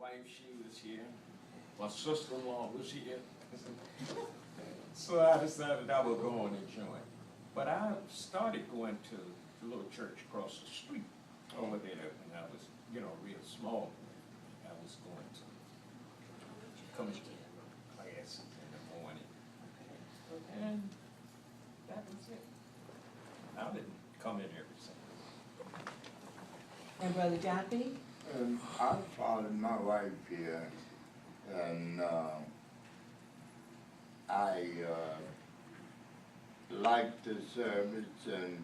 wife, she was here. My sister-in-law was here. So I decided I would go on and join. But I started going to the little church across the street over there when I was, real small. I was going to come to classes in the morning. And that was it. I didn't come in every Sunday. And Brother Joppy? I followed my wife here, and I like the service, and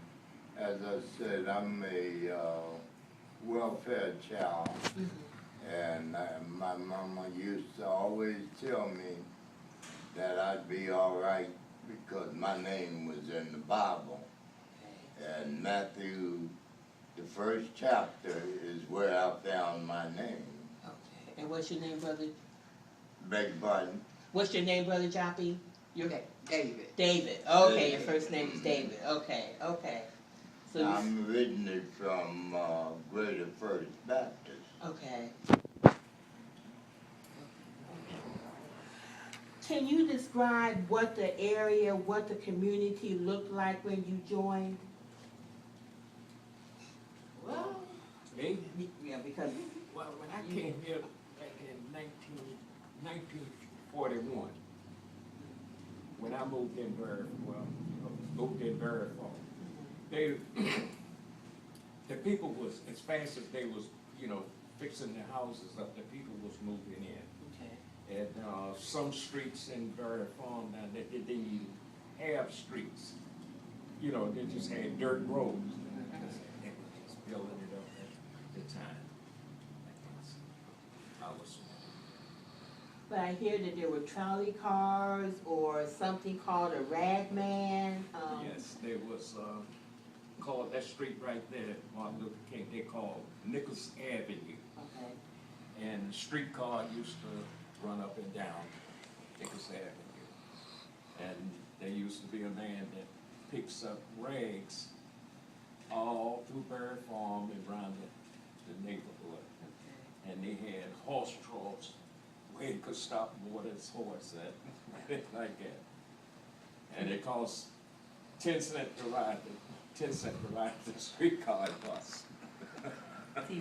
as I said, I'm a welfare child, and my mama used to always tell me that I'd be all right because my name was in the Bible, and Matthew, the first chapter, is where I found my name. Okay. And what's your name, Brother? Beg your pardon? What's your name, Brother Joppy? David. David. Okay, your first name is David. Okay. So I'm originally from Greater First Baptist. okay. Can you describe what the area, what the community looked like when you joined? Well, Me? Yeah, because Well, when I came here back in 1941, when I moved in very far, the people was, as fast as they was, fixing their houses up, the people was moving in. okay. And some streets in Berry Farm now, they didn't even have streets. They just had dirt roads. They were just building it up at the time. I was. But I hear that there were trolley cars or something called a rag man. Yes, there was called that street right there, Martin Luther King. They called Nichols Avenue, Okay. and the streetcar used to run up and down Nichols Avenue, and there used to be a man that picks up rags all through Berry Farm and around the neighborhood. Okay. And they had horse troughs where he could stop more than his horse at, like that. And it cost 10 cents to ride the streetcar bus. See,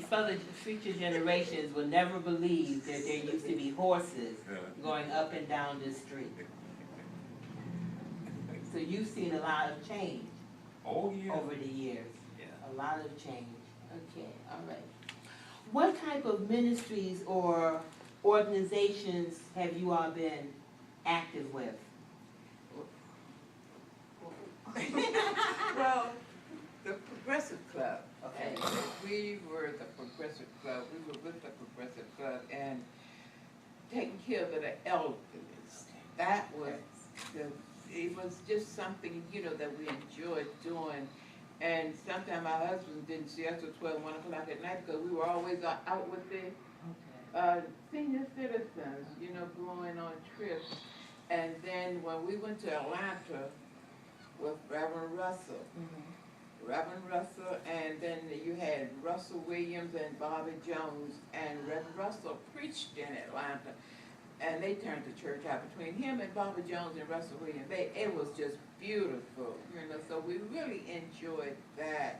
future generations will never believe that there used to be horses going up and down this street. So you've seen a lot of change Oh, yeah. over the years. Yeah. A lot of change. Okay, all right. What type of ministries or organizations have you all been active with? well, the Progressive Club. Okay. And we were the Progressive Club. We were with the Progressive Club and taking care of the elderly. That was it was just something, that we enjoyed doing. And sometimes my husband didn't see us till 12, 1 o'clock at night because we were always out with the senior citizens, going on trips. And then when we went to Atlanta with Reverend Russell, and then you had Russell Williams and Bobby Jones, and Reverend Russell preached in Atlanta. And they turned the church out between him and Bobby Jones and Russell Williams. It was just beautiful, so we really enjoyed that,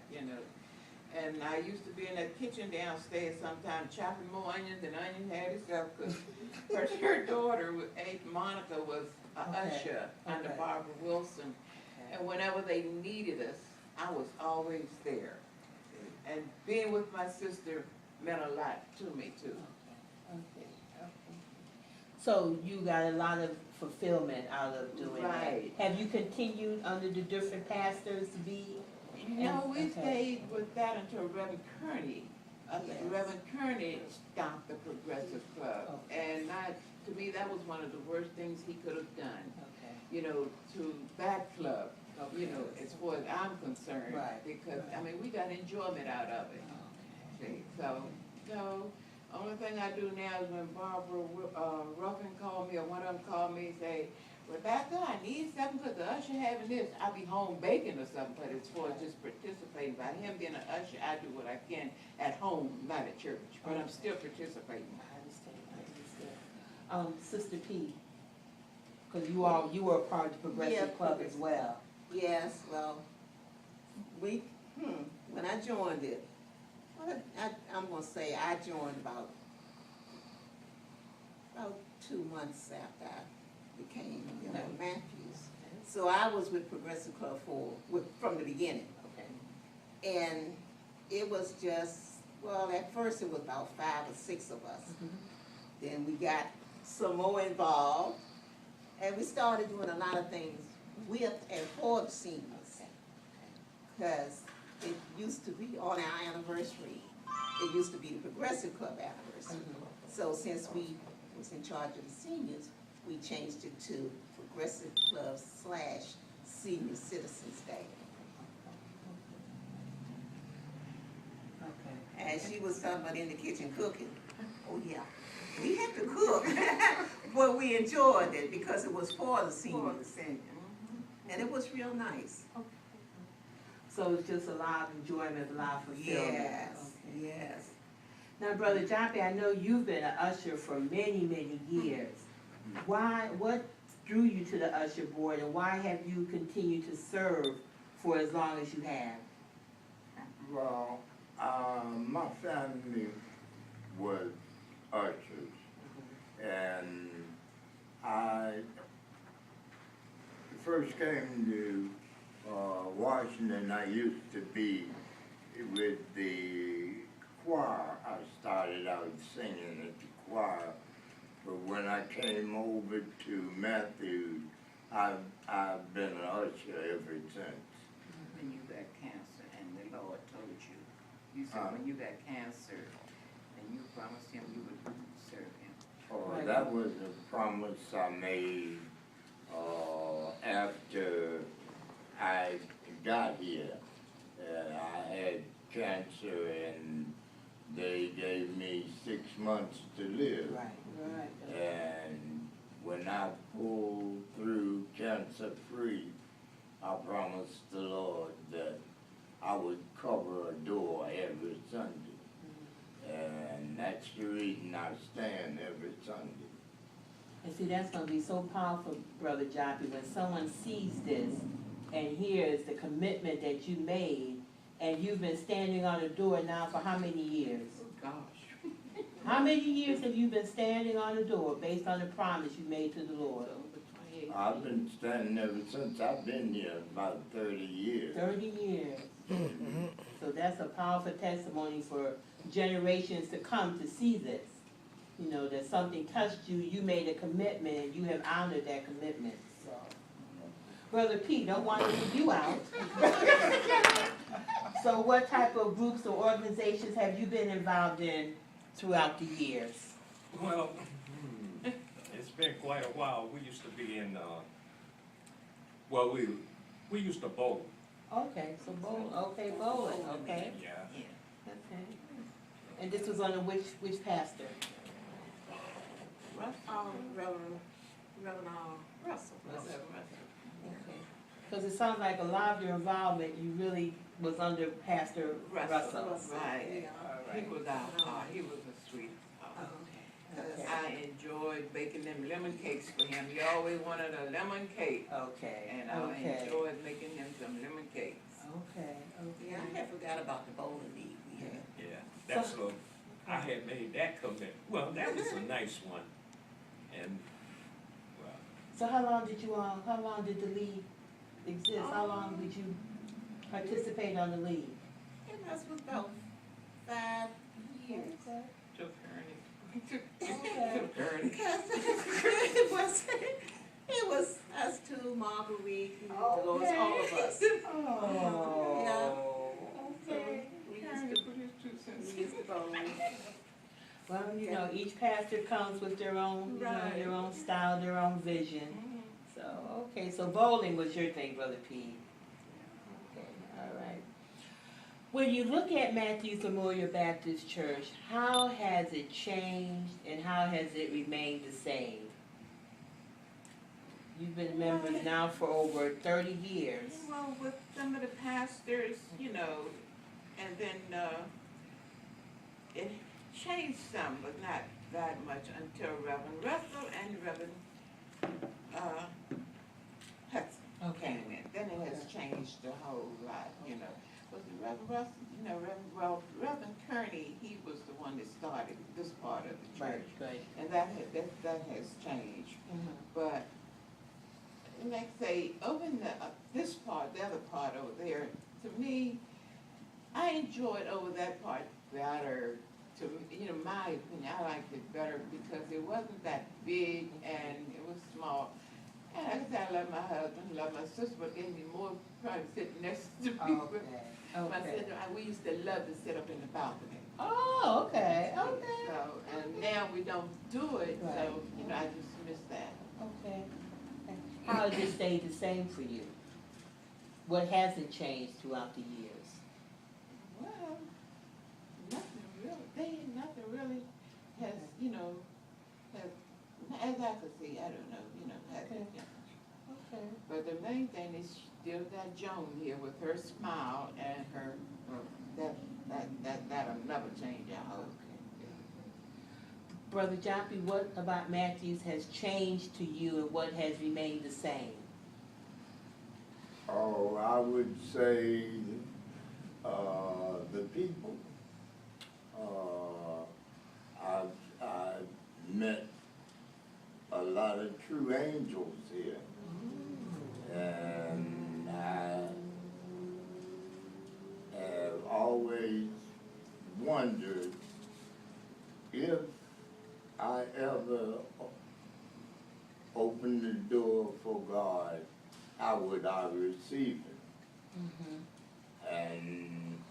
And I used to be in that kitchen downstairs sometimes chopping more onions than Onion had herself, because her daughter, Aunt Monica, was an usher under Barbara Wilson. And whenever they needed us, I was always there. And being with my sister meant a lot to me, too. Okay. So you got a lot of fulfillment out of doing Right. that. Have you continued under the different pastors to be? No, we Okay. stayed with that until Reverend Kearney. Yes. Reverend Kearney stopped the Progressive Club. Okay. And to me, that was one of the worst things he could have done, Okay. to that club, Okay. as far as I'm concerned. Right. Because, we got enjoyment out of it. See, so, no. Only thing I do now is when Barbara Ruffin called me, or one of them called me and say, Rebecca, I need something because the usher having this. I'll be home baking or something, but as far as just participating, by him being an usher, I do what I can at home, not at church, but I'm still participating. I understand. Sister P, because you were a part of the Progressive Club as well. Yes, well, when I joined it, I'm gonna say I joined about 2 months after I became, Matthews. So I was with Progressive Club from the beginning. Okay. And it was just, well, at first it was about 5 or 6 of us. Then we got some more involved, and we started doing a lot of things with and for the seniors. Because it used to be on our anniversary, it used to be the Progressive Club anniversary. So since we was in charge of the seniors, we changed it to Progressive Club / Senior Citizens Day. Okay. And she was talking about in the kitchen cooking. Oh yeah, we had to cook, but we enjoyed it because it was for the seniors, and it was real nice. So it's just a lot of enjoyment, a lot of fulfillment. Yes, Okay. yes. Now, Brother Joppy, I know you've been an usher for many, many years. What drew you to the usher board, and why have you continued to serve for as long as you have? Well, my family was ushers, and I first came to Washington. I used to be with the choir. I started out singing at the choir, but when I came over to Matthews, I've been an usher ever since. When you got cancer and the Lord told you said when you got cancer and you promised him you would serve him. Oh, that was a promise I made after I got here. I had cancer and they gave me 6 months to live. Right. And when I pulled through cancer-free, I promised the Lord that I would cover a door every Sunday. And that's the reason I stand every Sunday. And see, that's going to be so powerful, Brother Joppy, when someone sees this and hears the commitment that you made, and you've been standing on the door now for how many years? Oh, gosh. How many years have you been standing on the door based on the promise you made to the Lord? Over 28 I've been standing ever since I've been here, about 30 years. 30 years. So that's a powerful testimony for generations to come to see this. You know, that something touched you, you made a commitment, and you have honored that commitment. So, Brother P, don't want to leave you out. So what type of groups or organizations have you been involved in throughout the years? Well, it's been quite a while. We used to be in, we used to bowl. Okay, so bowling, okay. Yeah. Okay. And this was under which pastor? Reverend Russell. Okay. Because it sounds like a lot of your involvement, you really was under Pastor Russell. Right. All He right. was he was a sweet. Okay. I enjoyed baking them lemon cakes for him. He always wanted a lemon cake, Okay. and I enjoyed making him some lemon cakes. Okay. Yeah, I had forgot about the bowling league we had. Yeah, that's I had made that commitment. Well, that was a nice one. And, well, So how long did the league exist? How long did you participate on the league? It was about 5 years. Took Ernie. Okay. Took Ernie. Because it was us two, Marguerite, Dolores, all of us. Oh. Okay. Ernie put his 2 cents. We used to bowl. Well, you know, each pastor comes with their own, Right. their own style, their own vision. So, okay, so bowling was your thing, Brother P. Okay, all right. When you look at Matthews Memorial Baptist Church, how has it changed and how has it remained the same? You've been members now for over 30 years. Well, with some of the pastors, and then changed some, but not that much until Reverend Russell and Reverend Hudson Okay. came in. Then it has changed a whole lot, you know. Was it Reverend Russell? You know, Reverend Kearney, he was the one that started this part of the church. Right. And that has changed. Mhm. But like I say, over in this part, the other part over there, to me, I enjoyed over that part better. To you know, my opinion, I liked it better because it wasn't that big and it was small. And like I said, I love my husband, I love my sister, but then the more probably sitting next to me. My sister, we used to love to sit up in the balcony. Oh, okay. So, and now we don't do it, Right. so, you know, I just miss that. Okay. How has it stayed the same for you? What hasn't changed throughout the years? Well, nothing really has, you know, as I could see, I don't know, you know, hasn't changed. Okay. But the main thing is still that Joan here with her smile and her, that'll never change, I hope. Brother Joppy, what about Matthews has changed to you and what has remained the same? Oh, I would say, the people. I've met a lot of true angels here. And I have always wondered if I ever open the door for God, how would I receive it? Mm-hmm. And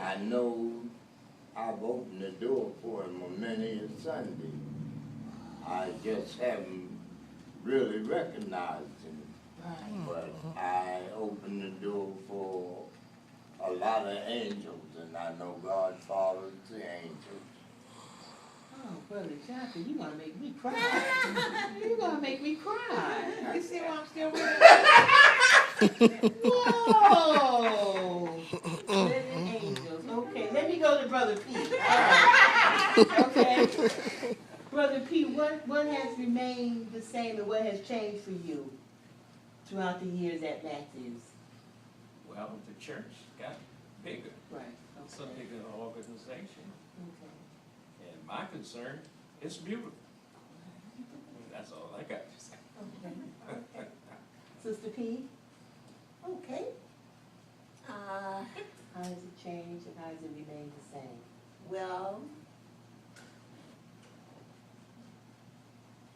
I know I've opened the door for him on many a Sunday. I just haven't really recognized him. Right. But I opened the door for a lot of angels, and I know God follows the angels. Oh, Brother Joppy, you gonna make me cry. You gonna make me cry. You see why I'm still with Whoa! Living angels. Okay, let me go to Brother P. All right. Okay. Brother P, what has remained the same and what has changed for you throughout the years at Matthews? Well, the church got bigger. Right. It's a bigger organization. Okay. And my concern, it's beautiful. That's all I got to say. Okay. Sister P, Okay. how has it changed and how has it remained the same? Well,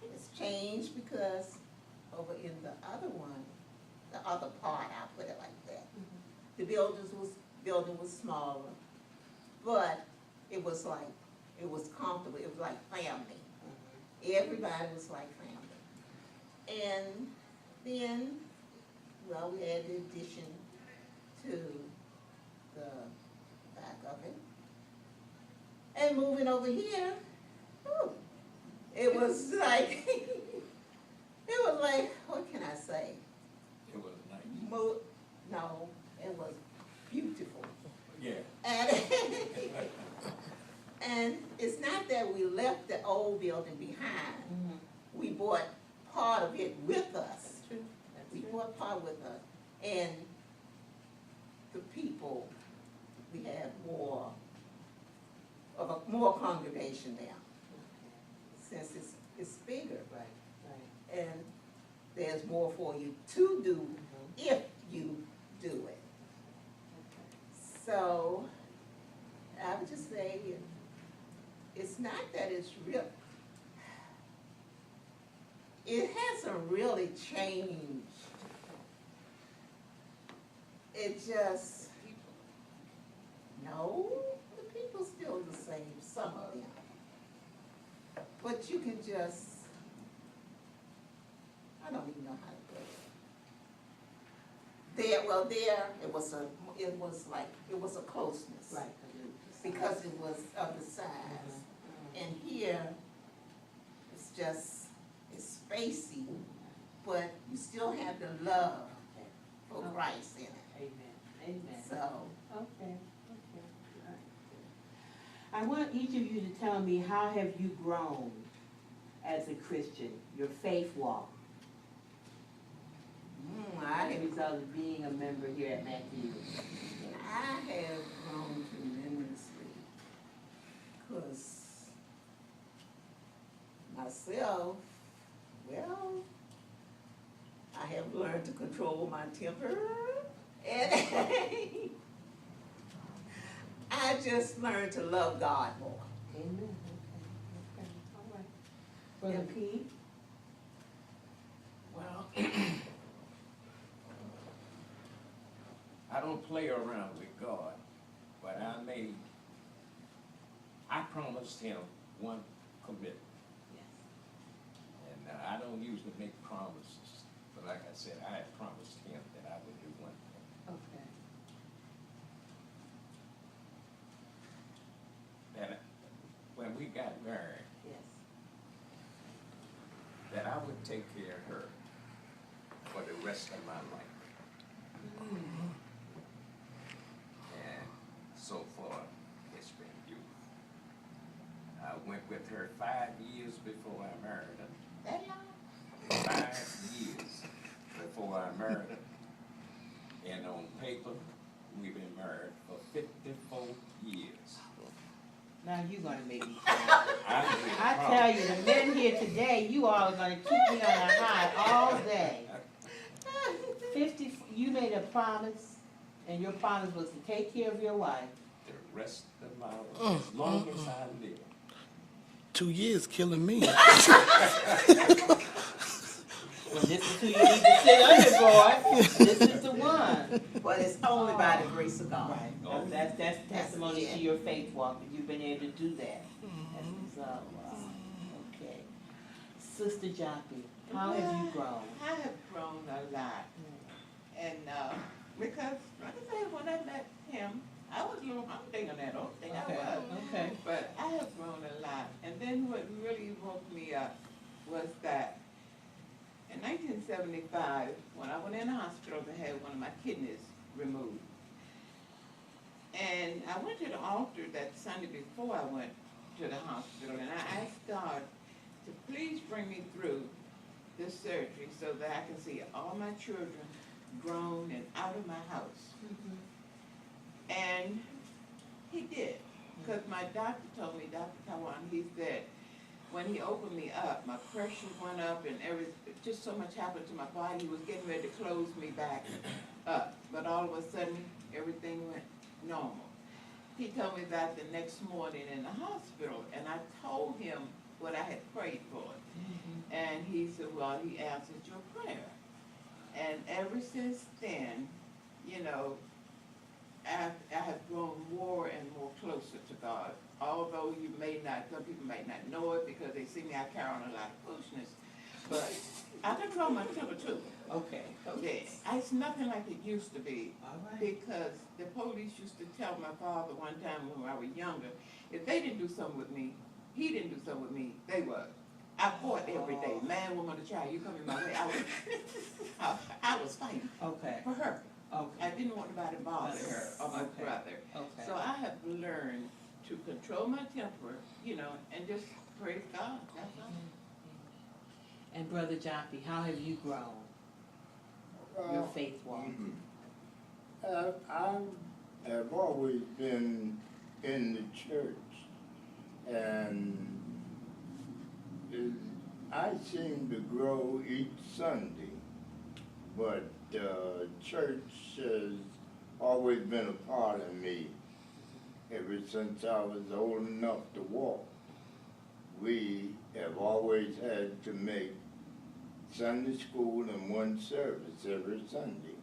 it's changed because over in the other one, the other part, I'll put it like that, the building was smaller, but it was comfortable, it was like family. Everybody was like family. And then, well, we had the addition to the back of it. And moving over here, whew, it was like, what can I say? It was nice. No, it was beautiful. Yeah. And it's not that we left the old building behind. Mm-hmm. We brought part of it with us. True. We brought part with us. And the people, we have more congregation now, since it's bigger. Right. And there's more for you to do if you do it. So I would just say, it's not that it's real. It hasn't really changed. It just, no, the people still the same, some of them. But you can just, I don't even know how to put it. It was a closeness. Right. Because it was of the size. And here, it's spacey, but you still have the love for Christ in it. Amen. Amen. So, Okay. I want each of you to tell me, how have you grown as a Christian, your faith walk, I as a result of being a member here at Matthews? have grown tremendously, because myself, well, I have learned to control my temper, and I just learned to love God more. Amen. Okay. All right. Brother P? Well, I don't play around with God, but I promised him one commitment. Yes. And I don't usually make promises, but like I said, I had promised him that I would do one thing. Okay. That when we got married, Yes. that I would take care of her for the rest of my life. And so far, it's been beautiful. I went with her 5 years before I married her. That long? 5 years before I married her. And on paper, we've been married for 54 years. Now you're gonna make me cry. I tell you, the men here today, you all are gonna keep me on a high all day. 50, you made a promise, and your promise was to take care of your wife. The rest of my life, as long as I live. 2 years killing me. Well, this is who you need to sit under, boy. This is the one. But it's only by the grace of God. Right. Oh. That's testimony to your faith walk, that you've been able to do that. As a result. Wow. Okay. Sister Joppy, how have you grown? I have grown a lot. And because, like I said, when I met him, I was a little humdinger than that. I don't think I Okay. was. Okay. But I have grown a lot. And then what really woke me up was that in 1975, when I went in the hospital to have one of my kidneys removed, and I went to the altar that Sunday before I went to the hospital, and I asked God to please bring me through this surgery so that I can see all my children grown and out of my house. And he did, because my doctor told me, Dr. Tawan, he said, when he opened me up, my pressure went up and just so much happened to my body. He was getting ready to close me back up. But all of a sudden, everything went normal. He told me that the next morning in the hospital, and I told him what I had prayed for. And he said, well, he answered your prayer. And ever since then, you know, I have grown more and more closer to God. Although some people may not know it because they see me, I carry on a lot of foolishness. But I control my temper too. Okay. Yeah, it's nothing like it used to be. All right. Because the police used to tell my father one time when I was younger, if they didn't do something with me, he didn't do something with me, they was. I fought every day, man, woman, or child, you come in my way, I was fighting Okay. for her. Okay. I didn't want anybody to bother her or my Okay. brother. Okay. So I have learned to control my temper, you know, and just praise God, that's all. And Brother Joppy, how have you grown? Your faith walk. I have always been in the church, and I seem to grow each Sunday, but church has always been a part of me ever since I was old enough to walk. We have always had to make Sunday school and one service every Sunday.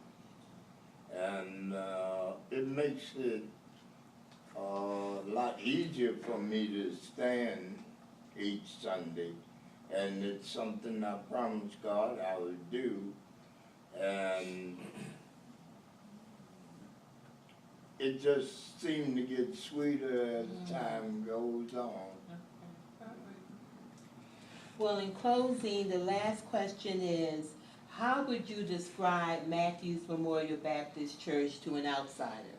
And it makes it a lot easier for me to stand each Sunday. And it's something I promised God I would do. And it just seemed to get sweeter as time goes on. Well, in closing, the last question is, how would you describe Matthews Memorial Baptist Church to an outsider?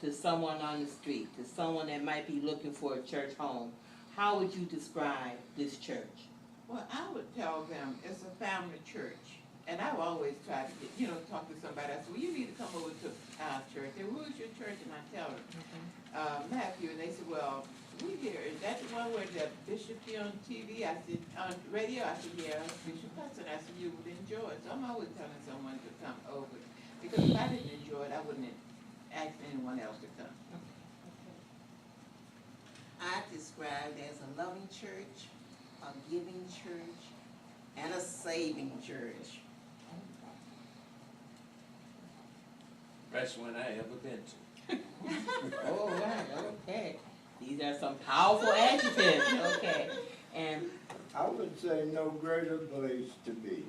to someone on the street, to someone that might be looking for a church home, how would you describe this church? Well, I would tell them it's a family church. And I've always tried to get, talk to somebody. I said, well, you need to come over to our church. They said, who's your church? And I tell them, Matthew. And they said, well, we hear, is that the one where the bishop be on TV? I said, on radio? I said, yeah, Bishop Hudson. I said, you would enjoy it. So I'm always telling someone to come over. Because if I didn't enjoy it, I wouldn't ask anyone else to come. I described as a loving church, a giving church, and a saving church. Best one I ever been to. All right, okay. These are some powerful adjectives, okay. And I would say no greater place to be.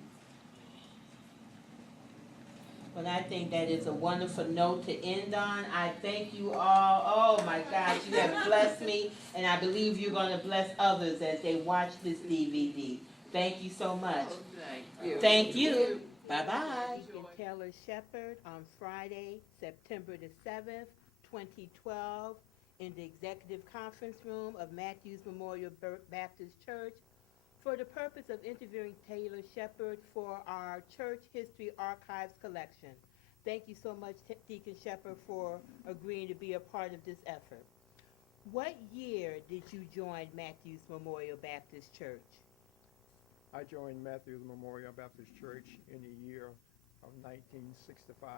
well, I think that is a wonderful note to end on. I thank you all. Oh my gosh, you have blessed me, and I believe you're going to bless others as they watch this DVD. Thank you so much. Oh, thank you. Thank you. Bye-bye. Taylor Sheppard on Friday, September the 7th, 2012, in the Executive Conference Room of Matthews Memorial Baptist Church for the purpose of interviewing Taylor Sheppard for our Church History Archives collection. Thank you so much, Deacon Sheppard, for agreeing to be a part of this effort. What year did you join Matthews Memorial Baptist Church? I joined Matthews Memorial Baptist Church in the year of 1965.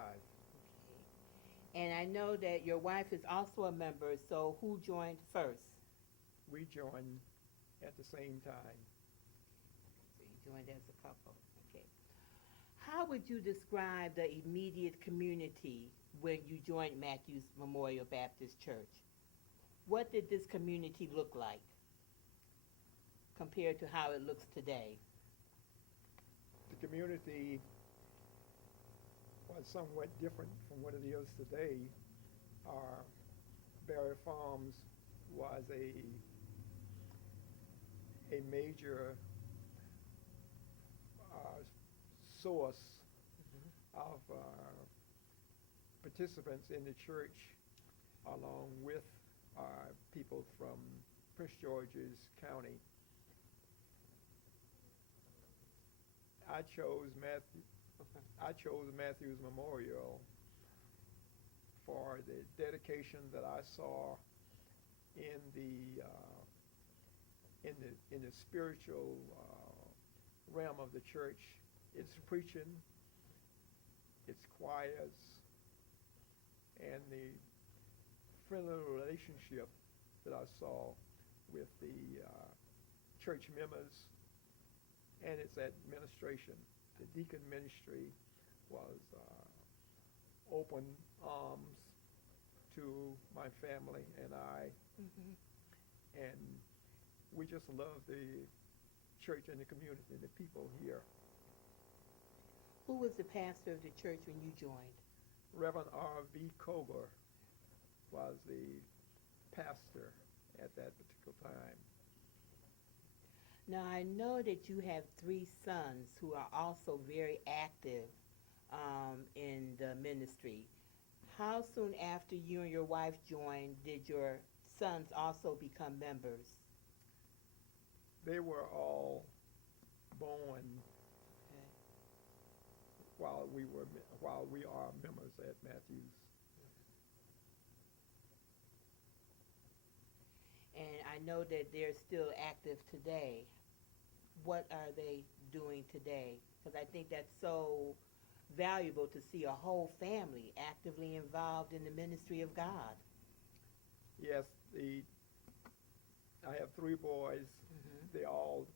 And I know that your wife is also a member, so who joined first? We joined at the same time. So you joined as a couple, okay. How would you describe the immediate community when you joined Matthews Memorial Baptist Church? What did this community look like compared to how it looks today? The community was somewhat different from what it is today. Barry Farms was a major source of participants in the church, along with people from Prince George's County. I chose Matthews Memorial for the dedication that I saw in the spiritual realm of the church. It's preaching, it's choirs, and the friendly relationship that I saw with the church members and its administration. The Deacon ministry was open arms to my family and I, and we just love the church and the community, the people here. Who was the pastor of the church when you joined? Reverend R.V. Koger was the pastor at that particular time. Now, I know that you have 3 sons who are also very active in the ministry. How soon after you and your wife joined did your sons also become members? They were all born while we are members at Matthews. And I know that they're still active today. What are they doing today? Because I think that's so valuable to see a whole family actively involved in the ministry of God. Yes, I have 3 boys. They all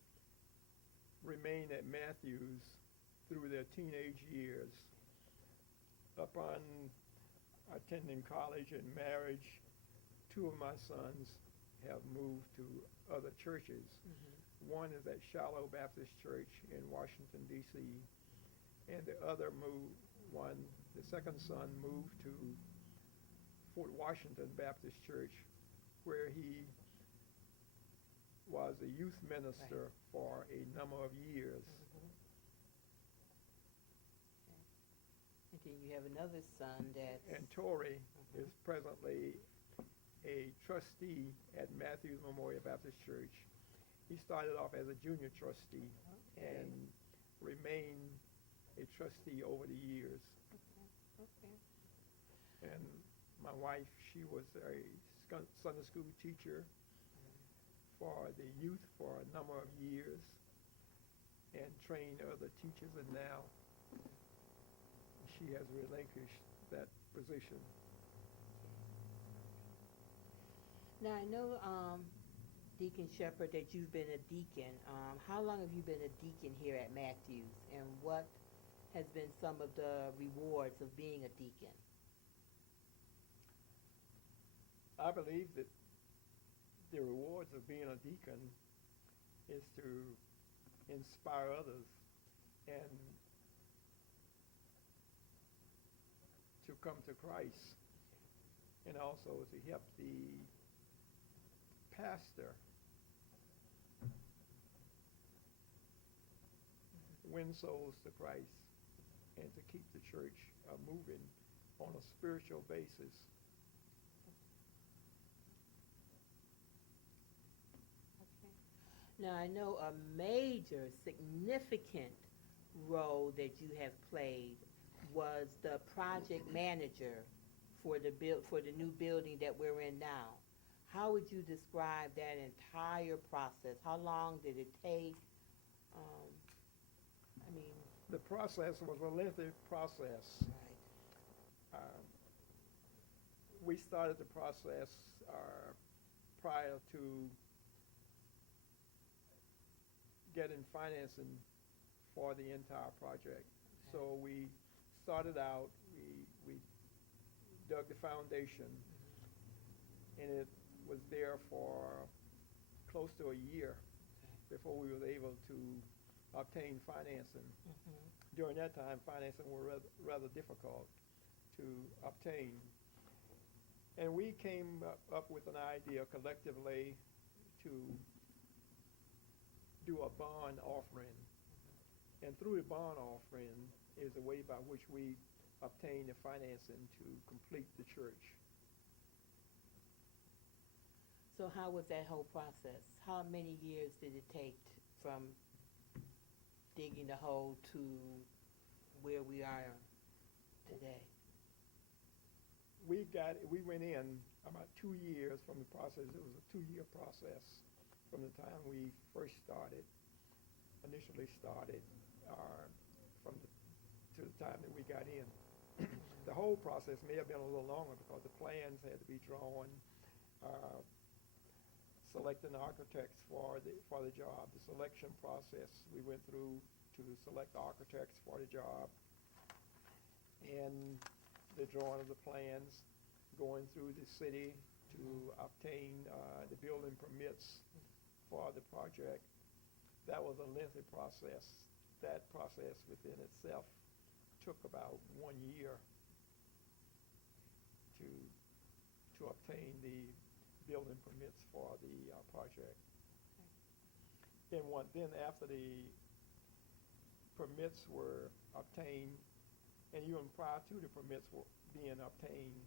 remain at Matthews through their teenage years. Upon attending college and marriage, 2 of my sons have moved to other churches. One is at Shiloh Baptist Church in Washington, D.C., and the second son moved to Fort Washington Baptist Church, where he was a youth minister for a number of years. And then you have another son that... And Tori is presently a trustee at Matthews Memorial Baptist Church. He started off as a junior trustee and remained a trustee over the years. Okay. And my wife, she was a Sunday school teacher for the youth for a number of years and trained other teachers, and now she has relinquished that position. Now I know, Deacon Sheppard, that you've been a deacon. How long have you been a deacon here at Matthews, and what has been some of the rewards of being a deacon? I believe that the rewards of being a deacon is to inspire others and to come to Christ, and also to help the pastor win souls to Christ and to keep the church moving on a spiritual basis. Now, I know a major, significant role that you have played was the project manager for the new building that we're in now. How would you describe that entire process? How long did it take? The process was a lengthy process. Right. We started the process prior to getting financing for the entire project. Okay. So we started out, we dug the foundation, and it was there for close to a year before we were able to obtain financing. During that time, financing was rather difficult to obtain. And we came up with an idea collectively to do a bond offering. And through the bond offering is a way by which we obtain the financing to complete the church. So how was that whole process? How many years did it take from digging the hole to where we are today? We went in about 2 years from the process. It was a 2-year process from the time we first initially started, to the time that we got in. The whole process may have been a little longer because the plans had to be drawn, selecting architects for the job. The selection process we went through to select architects for the job, and the drawing of the plans, going through the city to obtain the building permits for the project. That was a lengthy process. That process within itself took about 1 year to obtain the building permits for the project. Then after the permits were obtained, and even prior to the permits were being obtained,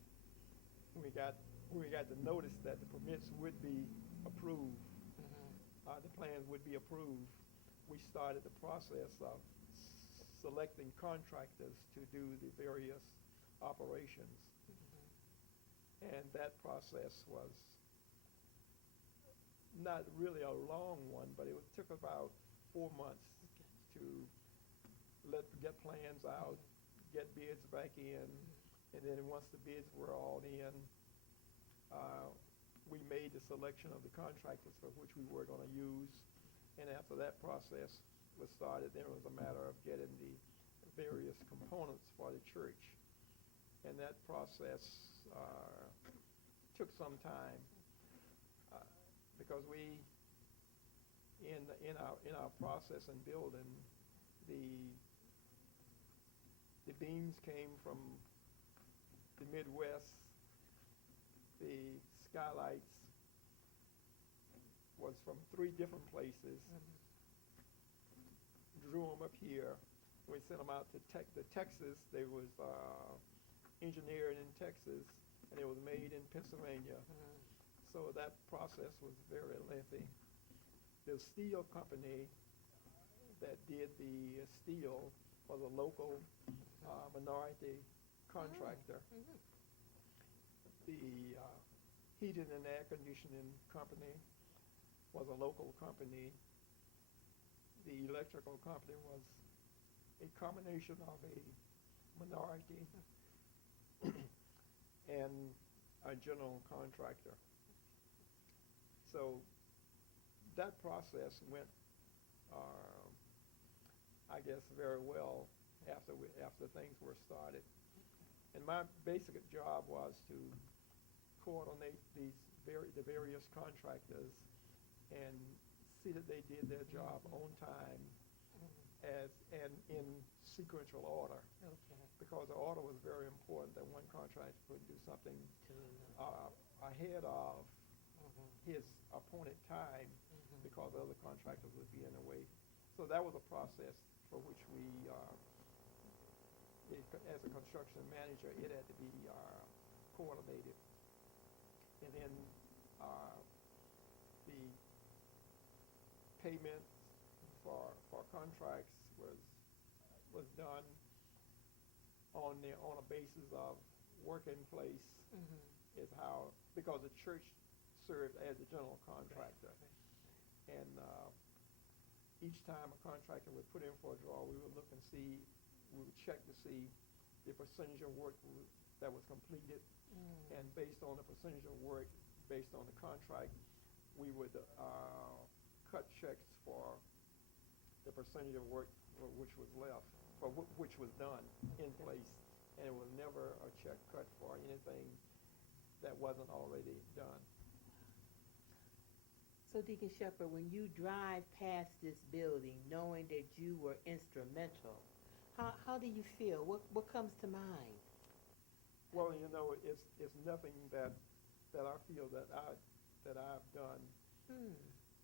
we got the notice that the permits would be approved, the plans would be approved. We started the process of selecting contractors to do the various operations. And that process was not really a long one, but it took about 4 months to get plans out, get bids back in, and then once the bids were all in, we made the selection of the contractors for which we were going to use. And after that process was started, then it was a matter of getting the various components for the church. And that process took some time because we, in our process in building, the beams came from the Midwest. The skylights was from 3 different places. Drew them up here. We sent them out to Texas. They was engineered in Texas, and it was made in Pennsylvania. So that process was very lengthy. The steel company that did the steel was a local minority contractor. The heating and air conditioning company was a local company. The electrical company was a combination of a minority and a general contractor. So that process went, I guess, very well after things were started. And my basic job was to coordinate the various contractors and see that they did their job on time and in sequential order. Okay. Because the order was very important, that one contractor couldn't do something ahead of his appointed time because other contractors would be in the way. So that was a process for which we, as a construction manager, it had to be coordinated. And then the payment for contracts was done on a basis of work in place is how, because the church served as a general contractor. And each time a contractor would put in for a draw, we would look and see, we would check to see the percentage of work that was completed. And based on the percentage of work, based on the contract, we would cut checks for the percentage of work which was left, for which was done in place. And it was never a check cut for anything that wasn't already done. So Deacon Sheppard, when you drive past this building, knowing that you were instrumental, how do you feel? What comes to mind? Well, you know, it's nothing that I feel that I've done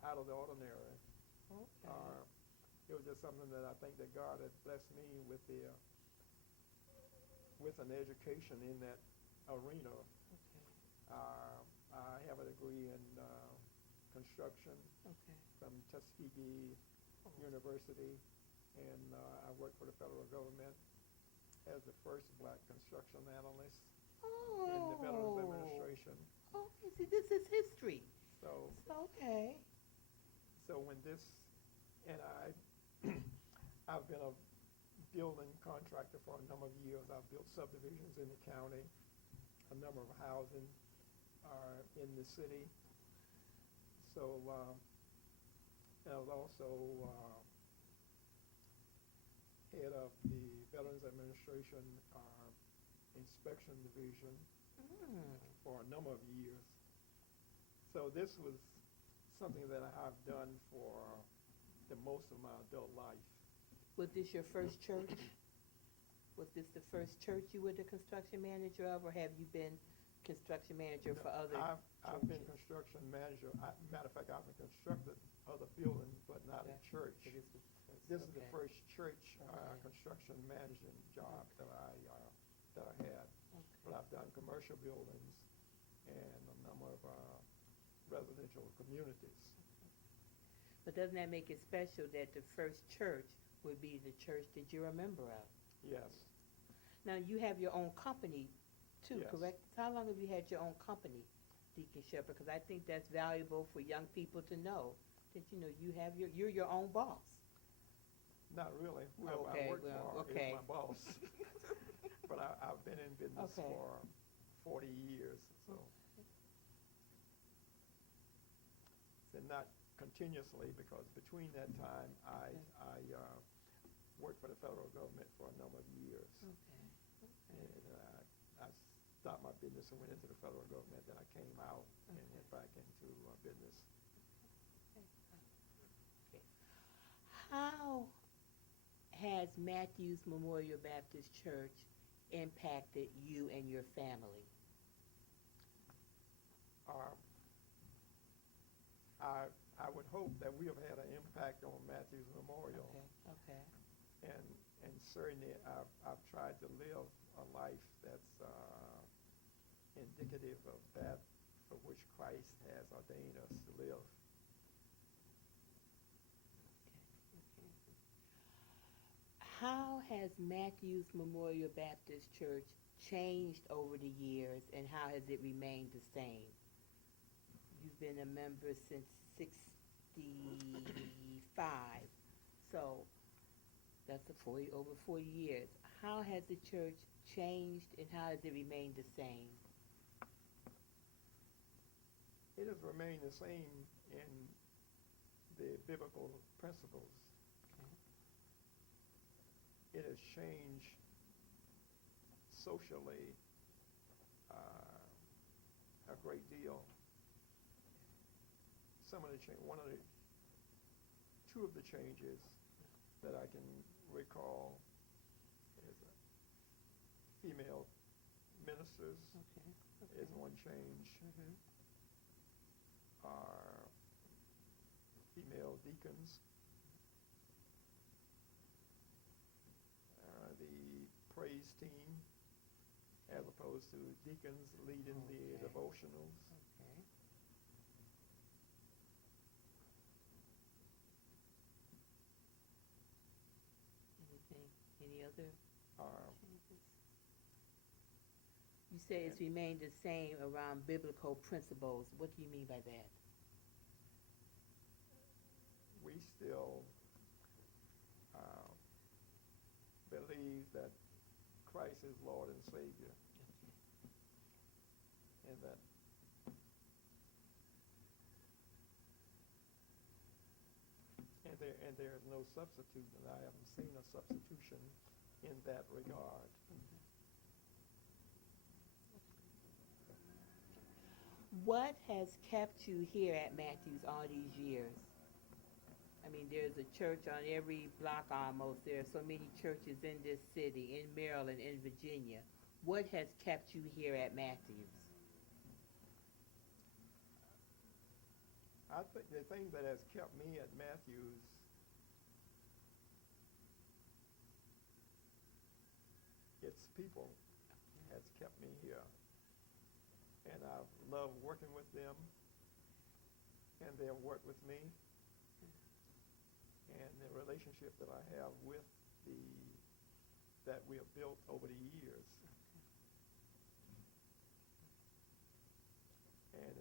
out of the ordinary. Okay. It was just something that I think that God had blessed me with an education in that arena. Okay. I have a degree in construction Okay. from Tuskegee University, and I worked for the federal government as the first black construction analyst in the Veterans Administration. Okay, see, this is history. So Okay. when this, and I've been a building contractor for a number of years. I've built subdivisions in the county, a number of housing in the city. So I was also head of the Veterans Administration Inspection Division for a number of years. So this was something that I've done for the most of my adult life. Was this your first church? Was this the first church you were the construction manager of, or have you been construction manager for other I've been construction manager. Matter of fact, I've constructed other buildings, but not a church. This is the first church construction managing job that I had. But I've done commercial buildings and a number of residential communities. But doesn't that make it special that the first church would be the church that you're a member of? Yes. Now, you have your own company too, Yes. correct? How long have you had your own company, Deacon Sheppard? Because I think that's valuable for young people to know that, you know, you're your own boss. Not really. Whoever Okay, I work well, for okay. is my boss. But I've been in business Okay. for 40 years, so. And not continuously, because between that time, I worked for the federal government for a number of years. Okay. And I stopped my business and went into the federal government, then I came out and went back into business. Okay. How has Matthews Memorial Baptist Church impacted you and your family? I would hope that we have had an impact on Matthews Memorial. Okay. And certainly I've tried to live a life that's indicative of that for which Christ has ordained us to live. How has Matthews Memorial Baptist Church changed over the years, and how has it remained the same? You've been a member since '65, so that's over 40 years. How has the church changed, and how has it remained the same? It has remained the same in the biblical principles. It has changed socially a great deal. Two of the changes that I can recall is female ministers is one change. Are female deacons. The praise team, as opposed to deacons leading the devotionals. Any other Uh, changes? You say it's remained the same around biblical principles. What do you mean by that? we still believe that Christ is Lord and Savior, and that there is no substitute, and I haven't seen a substitution in that regard. What has kept you here at Matthews all these years? I mean, there's a church on every block almost. There are so many churches in this city, in Maryland, in Virginia. What has kept you here at Matthews? I think the thing that has kept me at Matthews its people has kept me here. And I've loved working with them, and they have worked with me. And the relationship that I have with that we have built over the years. And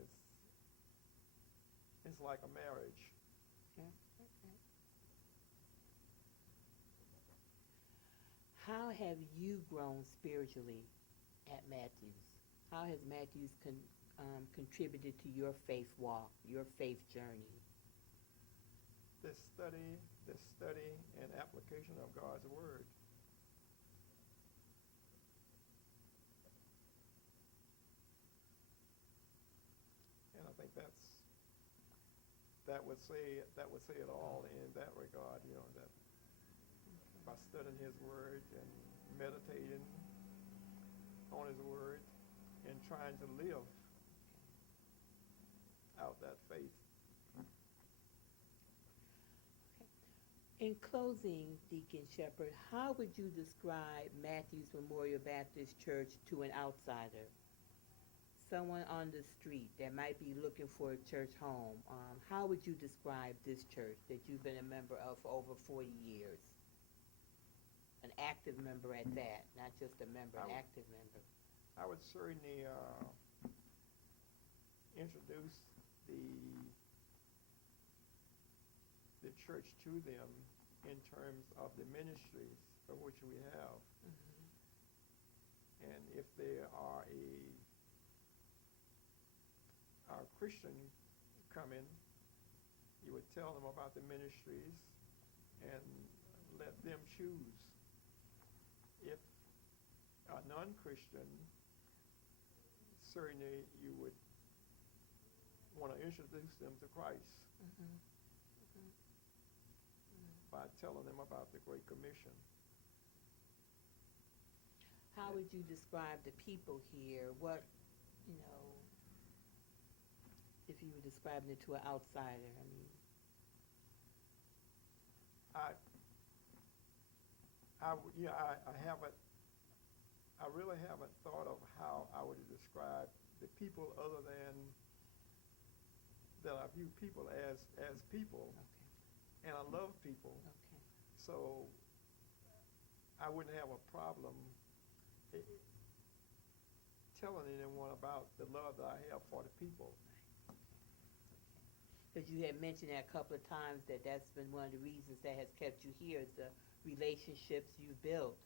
it's like a marriage. Okay. How have you grown spiritually at Matthews? How has Matthews contributed to your faith walk, your faith journey? The study and application of God's Word. And I think that would say it all in that regard, that by studying His Word and meditating on His Word and trying to live out that faith. In closing, Deacon Sheppard, how would you describe Matthews Memorial Baptist Church to an outsider? Someone on the street that might be looking for a church home. How would you describe this church that you've been a member of for over 40 years? An active member at that, not just a member, an active member. I would certainly introduce the church to them in terms of the ministries for which we have. And if they are a Christian coming, you would tell them about the ministries and let them choose. If a non-Christian, certainly you would want to introduce them to Christ by telling them about the Great Commission. How would you describe the people here? What, if you were describing it to an outsider, I mean. I haven't I really haven't thought of how I would describe the people other than that I view people as people, Okay. and I love people. Okay. So I wouldn't have a problem eh, telling anyone about the love that I have for the people. Because you had mentioned that a couple of times that that's been one of the reasons that has kept you here is the relationships you built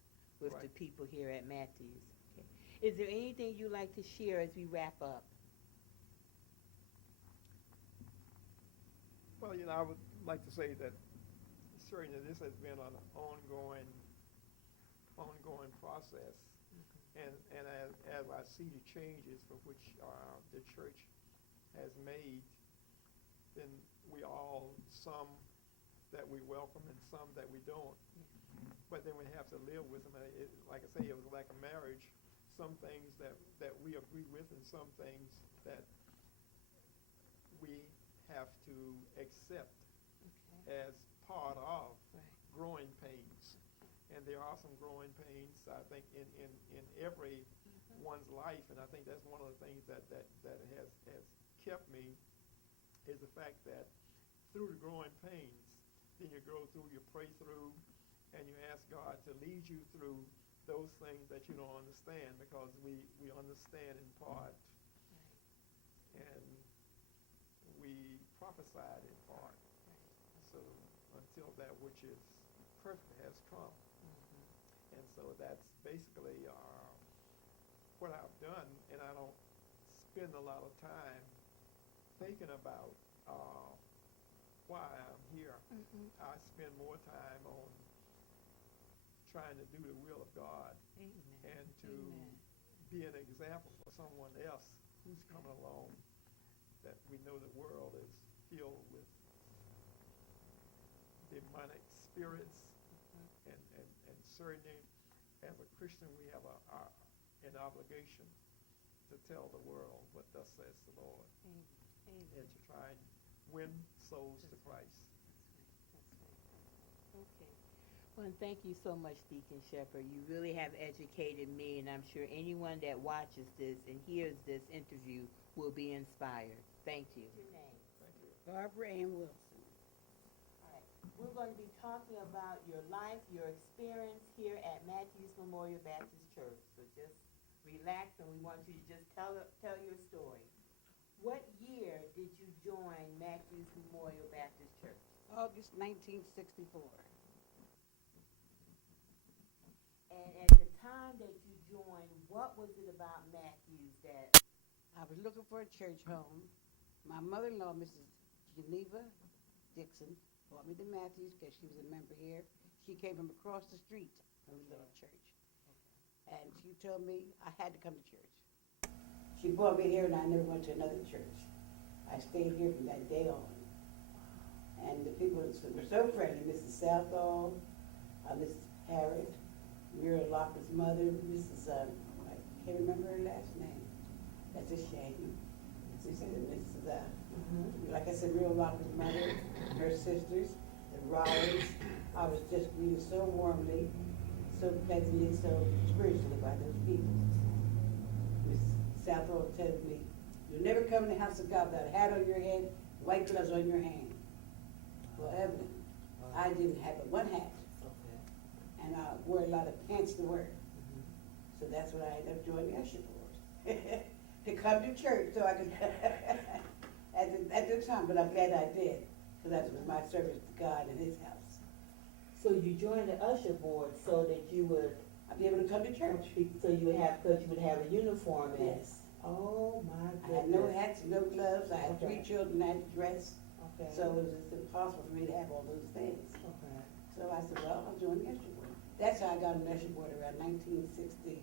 with the Right. people here at Matthews. Okay. Is there anything you'd like to share as we wrap up? Well, I would like to say that certainly this has been an ongoing process. And as I see the changes for which the church has made, then we all, some that we welcome and some that we don't. But then we have to live with them. And like I say, it was like a marriage. Some things that we agree with and some things that we have to accept as part of growing pains. And there are some growing pains, I think, in every one's life. And I think that's one of the things that has kept me is the fact that through the growing pains, then you go through, you pray through, and you ask God to lead you through those things that you don't understand, because we understand in part, and we prophesied in part. So until that which is perfect has come. And so that's basically what I've done, and I don't spend a lot of time thinking about why I'm here. I spend more time on trying to do the will of God. Amen. And to be an example for someone else who's coming along, that we know the world is filled with demonic spirits, and certainly as a Christian we have an obligation to tell the world what thus says the Lord. Amen. And to try and win souls to Christ. Okay. Well, and thank you so much, Deacon Sheppard. You really have educated me, and I'm sure anyone that watches this and hears this interview will be inspired. Thank you. Your name? Thank you. Barbara Ann Wilson. All right. We're going to be talking about your life, your experience here at Matthews Memorial Baptist Church. So just relax, and we want you to just tell your story. What year did you join Matthews Memorial Baptist Church? August 1964. And at the time that you joined, what was it about Matthews that... I was looking for a church home. My mother-in-law, Mrs. Geneva Dixon, brought me to Matthews because she was a member here. She came from across the street from the little church. And she told me I had to come to church. She brought me here, and I never went to another church. I stayed here from that day on. And the people were so friendly. Mrs. Southall, Mrs. Harrod, Muriel Locker's mother, Mrs. I can't remember her last name. That's a shame. She said Mrs. Like I said, Muriel Locker's mother, her sisters, the Rollins. I was just greeted so warmly, so pleasantly, so spiritually by those people. Southall told me, you'll never come in the house of God without a hat on your head, white gloves on your hand. Well, Evelyn, I didn't have but one hat, and I wore a lot of pants to work. So that's when I ended up joining the usher board. To come to church so I could, at the time, but I'm glad I did, because that was my service to God in his house. So you joined the usher board so that you would... I'd be able to come to church. So you would have, because you would have a uniform in. Yes. Oh, my I goodness. had no hats, no gloves, I had Okay. 3 children I had to dress, Okay. so it was just impossible for me to have all those things. Okay. So I said, well, I'll join the usher board. That's how I got on the usher board around 1960,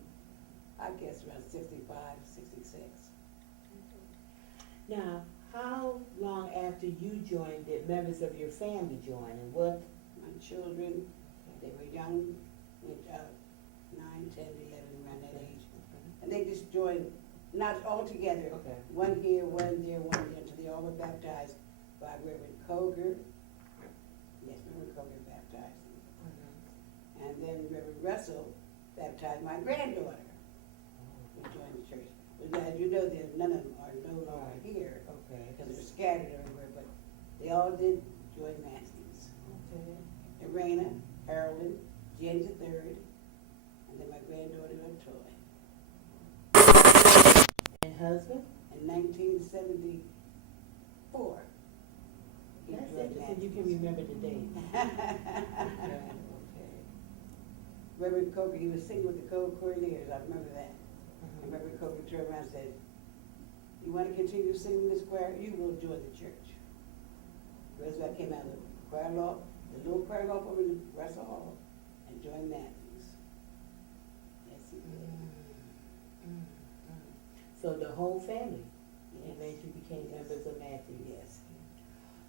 I guess around 65, 66. Now, how long after you joined did members of your family join, and what? My children, they were young, 9, 10, 11, around that age. And they just joined, not all together. Okay. One here, one there, one there, until they all were baptized by Reverend Koger. Yes, Reverend Koger baptized them. And then Reverend Russell baptized my granddaughter. join the church. But as you know, none of them are no longer here, Okay. because they're scattered everywhere, but they all did join Matthews. Okay. Irena, Carolyn, James III, and then my granddaughter, Latoya. And husband? In 1974. he That's joined interesting, you can Matthews. remember the date. Okay. Reverend Coker, he was singing with the Cordeliers, I remember that. Uh-huh. And Reverend Coker turned around and said, "You want to continue singing in this choir? You will join the church." Roosevelt came out of the choir loft, the little choir loft over in Russell Hall, and joined Matthews. Yes, he did. So the whole family Yes. eventually became Yes. members of Matthews. Yes.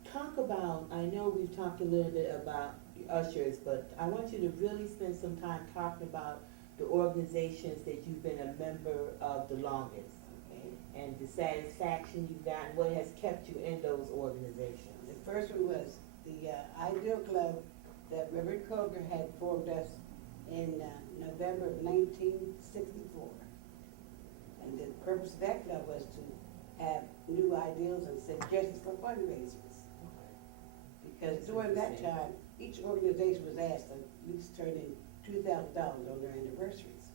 Talk about, I know we've talked a little bit about ushers, but I want you to really spend some time talking about the organizations that you've been a member of the longest, Okay. and the satisfaction you've gotten, what has kept you in those organizations. The first one was the Ideal Club that Reverend Coker had formed us in November of 1964. And the purpose of that club was to have new ideals and suggestions for fundraisers. Because during that time, each organization was asked to at least turn in $2,000 on their anniversaries.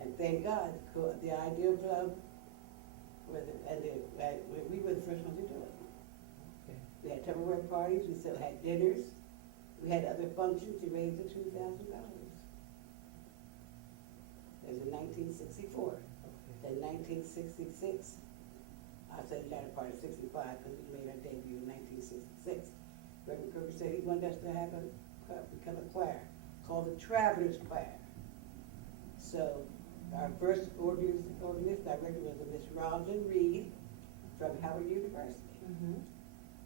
And thank God, the Ideal Club, we were the first ones to do it. Okay. We had Tupperware parties, we still had dinners, we had other functions to raise the $2,000. That was in 1964. Then 1966, I said the latter part of 65, because we made our debut in 1966. Reverend Cooper said he wanted us to have become a choir called the Travelers Choir. So our first organist director was Miss Rosalind Reed from Howard University. Mm-hmm.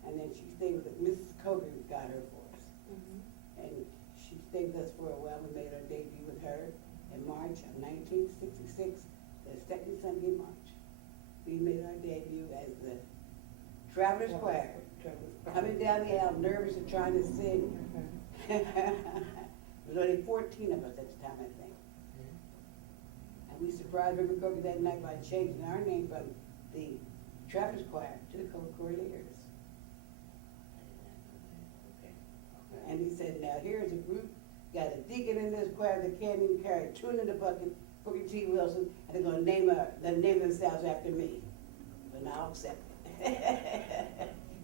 And then she stayed with us. Mrs. Coker got her for us. Mm-hmm. And she stayed with us for a while. We made our debut with her in March of 1966, the second Sunday in March. We made our debut as the Travelers Choir, coming down the aisle nervous and trying to sing. There was only 14 of us at the time, I think. And we surprised Reverend Coker that night by changing our name from the Travelers Choir to the Cordeliers. And he said, now here's a group, got a deacon in this choir that can't even carry a tune in the bucket, Booker T. Wilson, and they're gonna name themselves after me. But I'll accept it.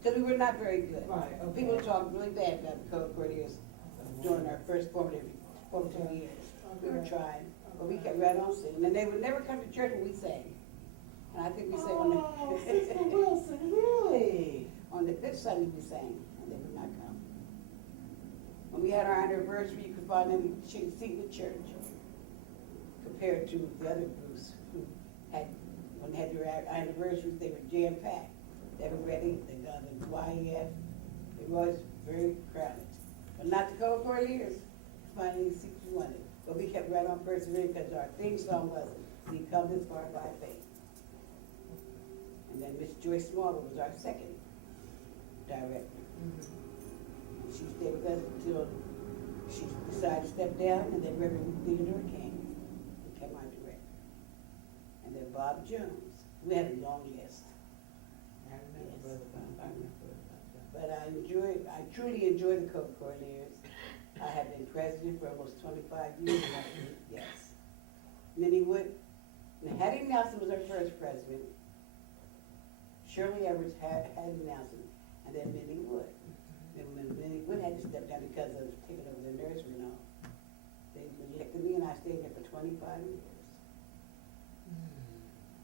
Because we were not very good. Right, okay. People talked really bad about the Cordeliers during our first formative years. We were trying, but we kept right on singing, and they would never come to church when we sang. And I think we sang Oh, Sister Wilson, really? on the fifth Sunday we sang, and they would not come. When we had our anniversary, you could find them seat in the church, compared to the other groups who had, when they had their anniversaries, they were jam-packed. They were ready, they got the YEF, it was very crowded. But not the Cordeliers, find any seat you wanted. But we kept right on persevering because our theme song was, "We come this far by faith." And then Miss Joyce Smallwood was our second director. And she stayed with us until she decided to step down, and then Reverend Theodore came and became our director. And then Bob Jones. We had a long list. I remember, Yes. Brother Bob. I remember. But I truly enjoy the Cordeliers. I have been president for almost 25 years, I think, yes. Minnie Wood, now Hattie Nelson was our first president. Shirley Edwards, Hattie Nelson, and then Minnie Wood. Then when Minnie Wood had to step down because of taking over the nursery and all, they elected me and I stayed there for 25 years.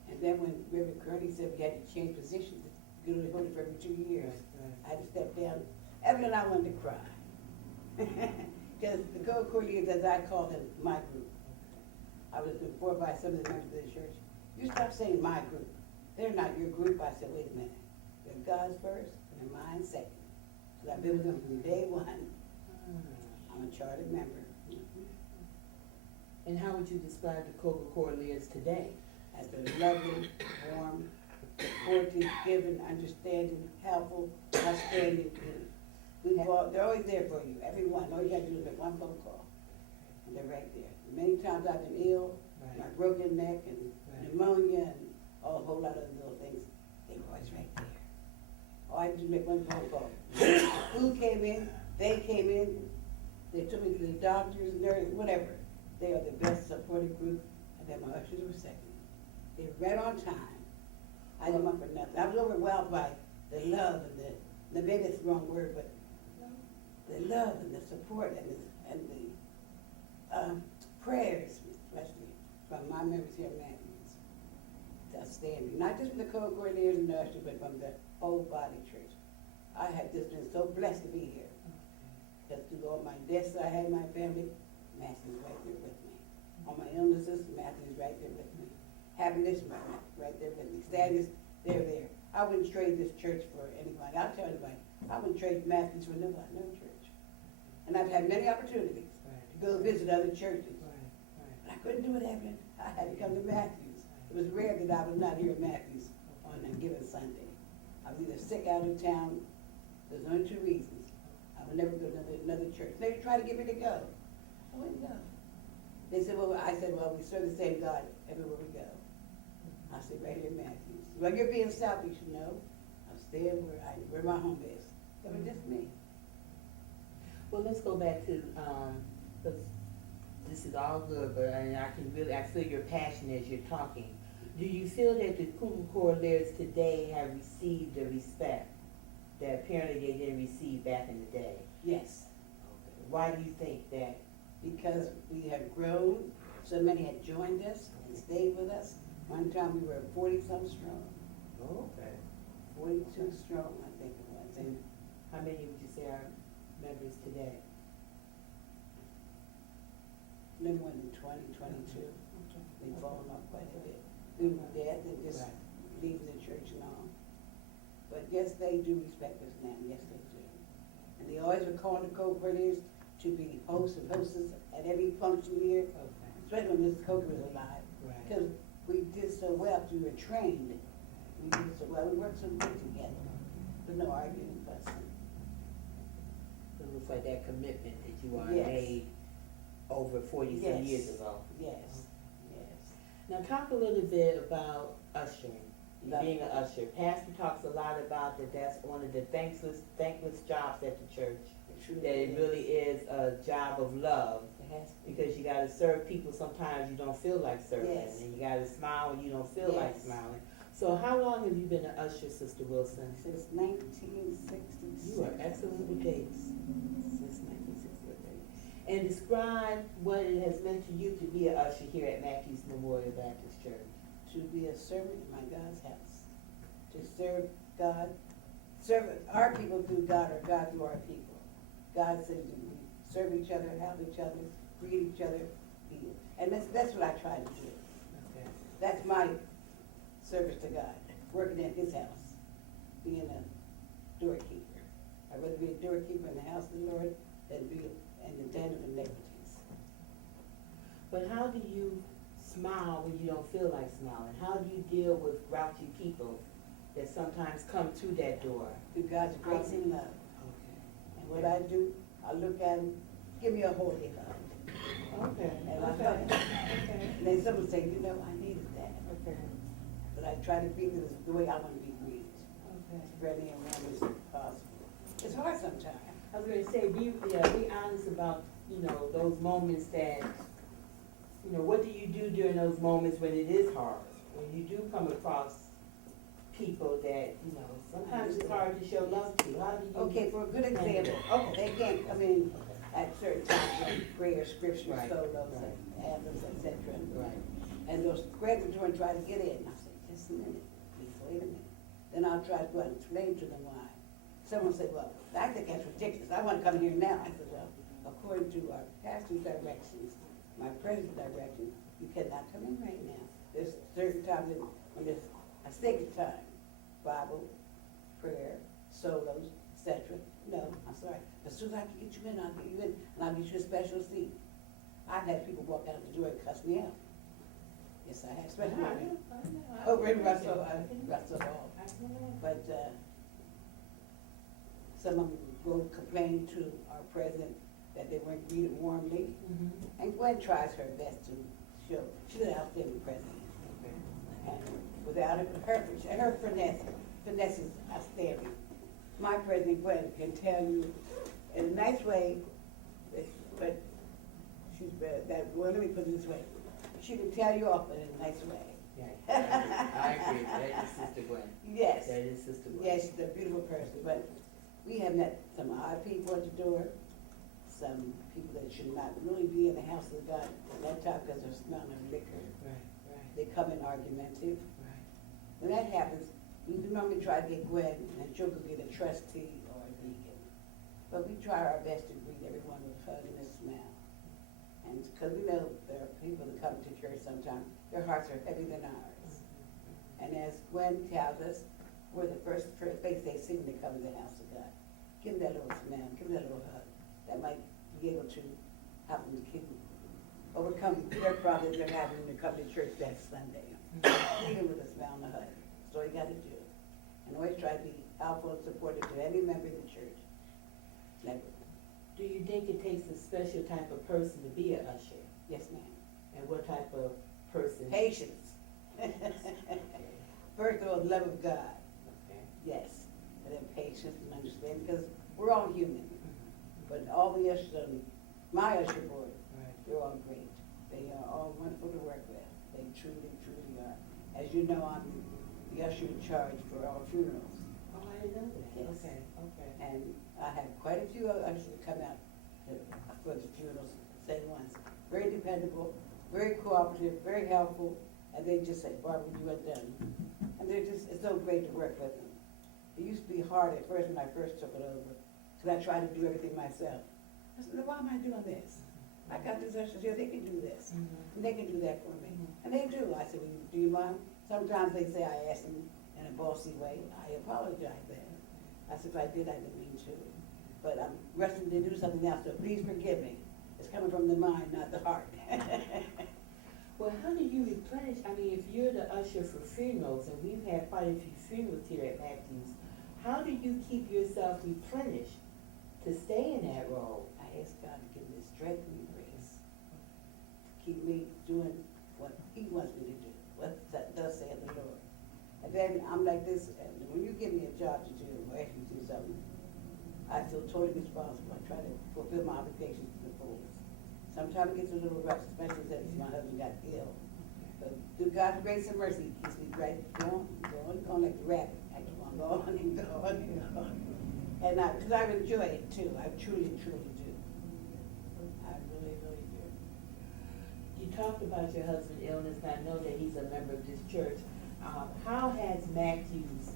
And then when Reverend Curdy said we had to change positions, you only hold it for every 2 years. I had to step down. Evelyn and I wanted to cry. Because the Cordeliers, as I called them, my group. I was informed by some of the members of the church, you stop saying my group. They're not your group. I said, wait a minute. They're God's first and they're mine second. So I've been with them from day one. I'm a chartered member. And how would you describe the Cordeliers today? As they're lovely, warm, supportive, giving, understanding, helpful, outstanding. They're always there for you, everyone. All you gotta do is make one phone call, and they're right there. Many times I've been ill, Right. my broken neck and Right. pneumonia and a whole lot of little things, they were always right there. All I had to do was make one phone call. Food came in, they came in, they took me to the doctors, nurses, whatever. They are the best supportive group, and then my ushers were second. They were right on time. I didn't want for nothing. I was overwhelmed by the love and maybe it's the wrong word, but the love and the support and the prayers, especially from my members here at Matthews. It's outstanding. Not just from the co-coordinators and ushers, but from the whole body church. I have just been so blessed to be here. Just through all my deaths I had in my family, Matthew's right there with me. All my illnesses, Matthew's right there with me. Happiness, right there with me. Sadness, they're there. I wouldn't trade this church for anybody. I'll tell anybody, I wouldn't trade Matthews for nobody, no church. And I've had many opportunities to go visit other churches. But I couldn't do it, Evelyn. I had to come to Matthews. It was rare that I was not here at Matthews on a given Sunday. I was either sick out of town. There's only two reasons. I would never go to another church. They tried to get me to go. I wouldn't go. They said, well, I said, well, we serve the same God everywhere we go. I said, right here in Matthews. Well, you're being selfish, you know. I'm staying where my home is. That was just me. Well, let's go back to, because this is all good, but I feel your passion as you're talking. Do you feel that the coordinators today have received the respect that apparently they didn't receive back in the day? Yes. Okay. Why do you think that? Because we have grown. So many had joined us and stayed with us. One time we were 40-some strong. Oh, okay. 42 strong, I think it was. And How many would you say are members today? no more than 20, 22. We've fallen off quite a bit. We were dead and just Right. leaving the church and all. But yes, they do respect us now. Yes, they do. And they always were calling the co-coordinators to be hosts and hostess at every function here, Okay. especially when Mrs. Coker was alive. Right. Because we did so well, we were trained. We did so well, we worked so good together. There's no arguing and fussing. It looks like that commitment that you all Yes. made over 40-some Yes. years ago. Yes, yes. Now talk a little bit about ushering, Love being it. an usher. Pastor talks a lot about that that's one of the thankless jobs at the church. Truly That it is. really is a job of love, It has to be. because you gotta serve people sometimes you don't feel like serving. Yes. And you gotta smile when you don't feel like Yes. smiling. So how long have you been an usher, Sister Wilson? Since 1966. You are excellent with dates. Since 1968. And describe what it has meant to you to be an usher here at Matthews Memorial Baptist Church. To be a servant in my God's house. To serve God, serve our people through God or God through our people. God says we serve each other, help each other, greet each other. And that's what I try to do. Okay. That's my service to God, working at His house, being a doorkeeper. I'd rather be a doorkeeper in the house of the Lord than be an attendant of iniquities. But how do you smile when you don't feel like smiling? How do you deal with grouchy people that sometimes come to that door? Through God's grace and love. Okay. And what I do, I look at Him, give me a holy hug. Okay. And I hug Him. And then someone say, you know, I needed that. Okay. But I try to greet them the way I want to be greeted. Okay. As friendly and warm as possible. It's hard sometimes. I was gonna say, be honest about, those moments that, what do you do during those moments when it is hard? When you do come across people that, sometimes it's hard to show love to. How do you? Okay, for a good example, they can't come in at certain times with prayer, scripture, Right, solos, right. and anthems, etc. Right. And those creditors try to get in. I say, just a minute, please wait a minute. Then I'll try to go out and explain to them why. Someone said, well, I think that's ridiculous. I want to come here now. I said, well, according to our pastor's directions, my president's direction, you cannot come in right now. There's certain times when there's a sacred time, Bible, prayer, solos, etc. No, I'm sorry. As soon as I can get you in, I'll get you in, and I'll get you a special seat. I've had people walk out the door and cuss me out. Yes, I have, especially over in Russell Hall. But some of them go complain to our president that they weren't greeted warmly. Mhm. And Gwen tries her best to she's an outstanding president. And without her finesse is outstanding. My president, Gwen, can tell you in a nice way, but she's well, let me put it this way. She can tell you off in a nice way. I agree. That is Sister Gwen. Yes. That is Sister Gwen. Yes, she's a beautiful person, but we have met some odd people at the door, some people that should not really be in the house of God at that time because they're smelling liquor. Right. They come in argumentative. Right. When that happens, we normally try to get Gwen, and she'll get a trustee or a deacon. But we try our best to greet everyone with a hug and a smile. And because we know there are people that come to church sometimes, their hearts are heavier than ours. And as Gwen tells us, we're the first face they see when they come to the house of God. Give them that little smile, give them that little hug. That might be able to help them to overcome their problems they're having when they come to church that Sunday. Even with a smile and a hug. That's all you got to do. And always try to be helpful and supportive to any member of the church. Never. Do you think it takes a special type of person to be an usher? Yes, ma'am. And what type of person? Patience. First of all, the love of God. Okay. Yes. And then patience and understanding, because we're all human. But all the ushers on my usher board, they're all great. They are all wonderful to work with. They truly, truly are. As you know, I'm the usher in charge for all funerals. Oh, I didn't know that. Yes. Okay. And I have quite a few ushers that come out for the funerals, same ones. Very dependable, very cooperative, very helpful, and they just say, Barbara, you are done. And it's so great to work with them. It used to be hard at first when I first took it over, because I tried to do everything myself. I said, why am I doing this? I got these ushers here, they can do this, and they can do that for me. And they do. I said, well, do you mind? Sometimes they say I ask them in a bossy way. I apologize then. I said, if I did, I didn't mean to. But I'm rushing to do something else, so please forgive me. It's coming from the mind, not the heart. Well, how do you replenish? I mean, if you're the usher for funerals, and we've had quite a few funerals here at Matthews, how do you keep yourself replenished to stay in that role? I ask God to give me strength and grace to keep me doing what He wants me to do, what thus saith the Lord. And then I'm like this, and when you give me a job to do, or ask me to do something, I feel totally responsible. I try to fulfill my obligations to the fullest. Sometimes it gets a little rough, especially since my husband got ill. But through God's grace and mercy, He keeps me right going like the rabbit. I keep on going and going and going. And because I enjoy it too. I truly, truly do. I really, really do. You talked about your husband's illness, and I know that he's a member of this church. How has Matthews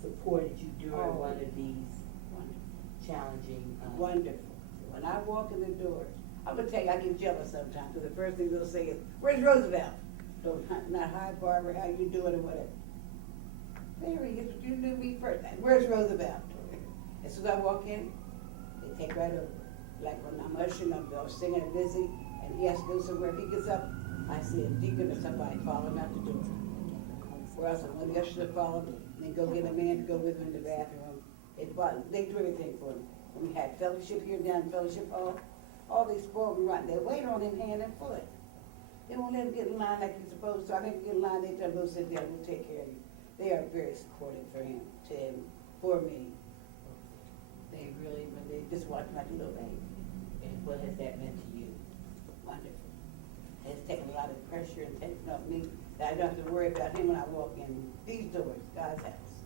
supported you during one of these challenging? Wonderful. When I walk in the door, I'm gonna tell you, I get jealous sometimes, because the first thing they'll say is, "Where's Roosevelt?" So not hi Barbara, how you doing or whatever. Mary, you knew me first. Where's Roosevelt? As soon as I walk in, they take right over. Like when I'm ushering, I'm singing and busy, and he has to go somewhere. If he gets up, I see a deacon or somebody following out the door. Or else one of the ushers will follow me, and then go get a man to go with him in the bathroom. They do everything for me. When we had fellowship here down in Fellowship Hall, all these spoiled and rotten. They wait on him hand and foot. They won't let him get in line like he's supposed to. I think get in line, they tell him, go sit down, we'll take care of you. They are very supportive for me. They really, when they just watch my little baby. And what has that meant to you? Wonderful. It's taken a lot of pressure and tension off me that I don't have to worry about him when I walk in these doors, God's house.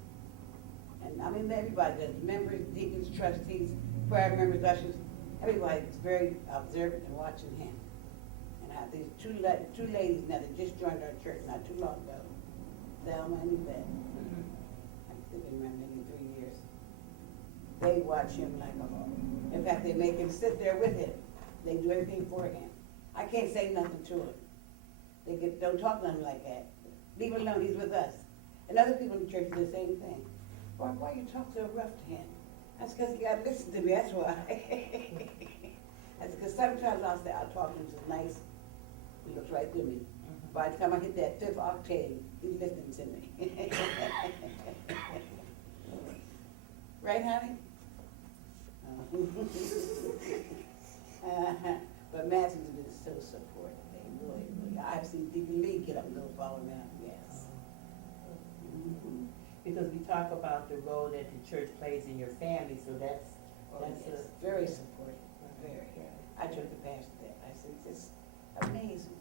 And I mean, everybody does, members, deacons, trustees, choir members, ushers, everybody's very observant and watching him. And I have these two ladies now that just joined our church not too long ago, Thelma and Yvette. They've been around maybe 3 years. They watch him like a hawk. In fact, they make him sit there with him. They do everything for him. I can't say nothing to him. Don't talk to him like that. Leave him alone, he's with us. And other people in the church do the same thing. Why you talk so rough to him? That's because you gotta listen to me, that's why. That's because sometimes I'll talk to him so nice, he looks right through me. By the time I hit that 5th octave, he's listening to me. Right, honey? But Matthews is so supportive. They really, really. I've seen Deacon Lee get up and go follow around, yes. Mhm. Because we talk about the role that the church plays in your family, so that's Yes, very supportive, very. I told the pastor that, I said, it's amazing.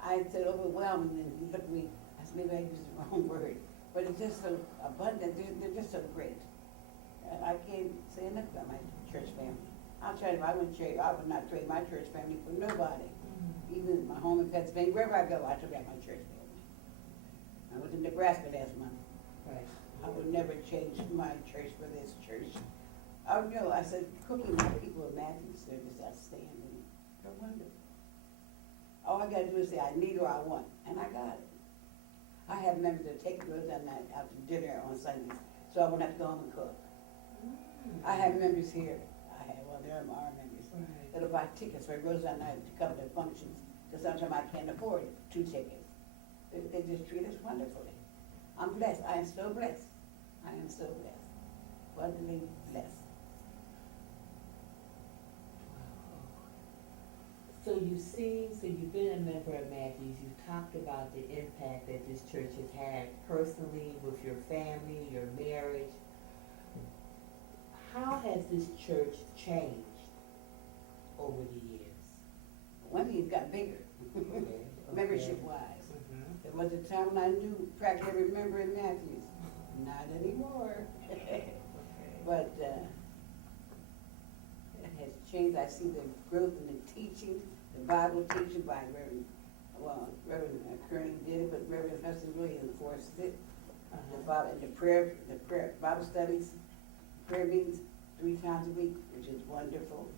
I said overwhelming, and he looked at me, I said, maybe I used the wrong word, but it's just so abundant, they're just so great. And I can't say enough about my church family. I'll tell you, I would not trade my church family for nobody. Even my home in Pennsylvania, wherever I go, I took out my church family. I was in Nebraska last month. right. I would never change my church for this church. Oh, no, I said, Cookie, my people in Matthews, they're just outstanding. They're wonderful. All I gotta do is say, I need or I want, and I got it. I have members that take girls that night out to dinner on Sundays, so I won't have to go home and cook. I have members here, they're our members, Right. that'll buy tickets for girls that night to come to functions, because sometimes I can't afford 2 tickets. They just treat us wonderfully. I'm blessed, I am so blessed. I am so blessed, abundantly blessed. So you've been a member of Matthews, you've talked about the impact that this church has had personally with your family, your marriage. How has this church changed over the years? One thing, it got bigger, Okay. membership wise. Mhm. There was a time when I knew practically every member in Matthews, not anymore. Okay. But, it has changed, I see the growth in the teaching, the Bible teaching by Reverend Kearney did it, but Reverend Hudson really enforced it. The Bible, and the prayer, Bible studies, prayer meetings 3 times a week, which is wonderful.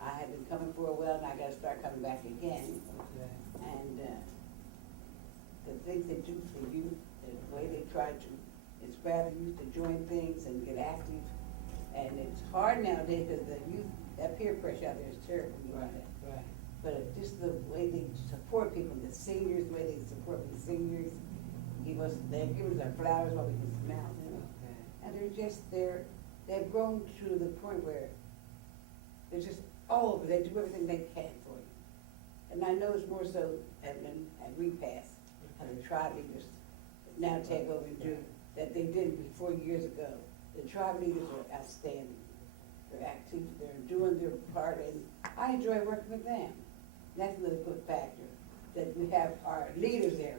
I have been coming for a while, and I gotta start coming back again. Okay. And, the things they do for youth, the way they try to inspire the youth to join things and get active. And it's hard nowadays, because the youth, that peer pressure out there is terrible, you know that. Right. But just the way they support people, the seniors, the way they support the seniors, they give us our flowers while we can smell them. Okay. And they've grown to the point where they're just all over, they do everything they can for you. And I know it's more so at Repass, how the tribe leaders now take over and do, that they did before years ago. The tribe leaders are outstanding. They're active, they're doing their part, and I enjoy working with them. That's another good factor, that we have our leaders there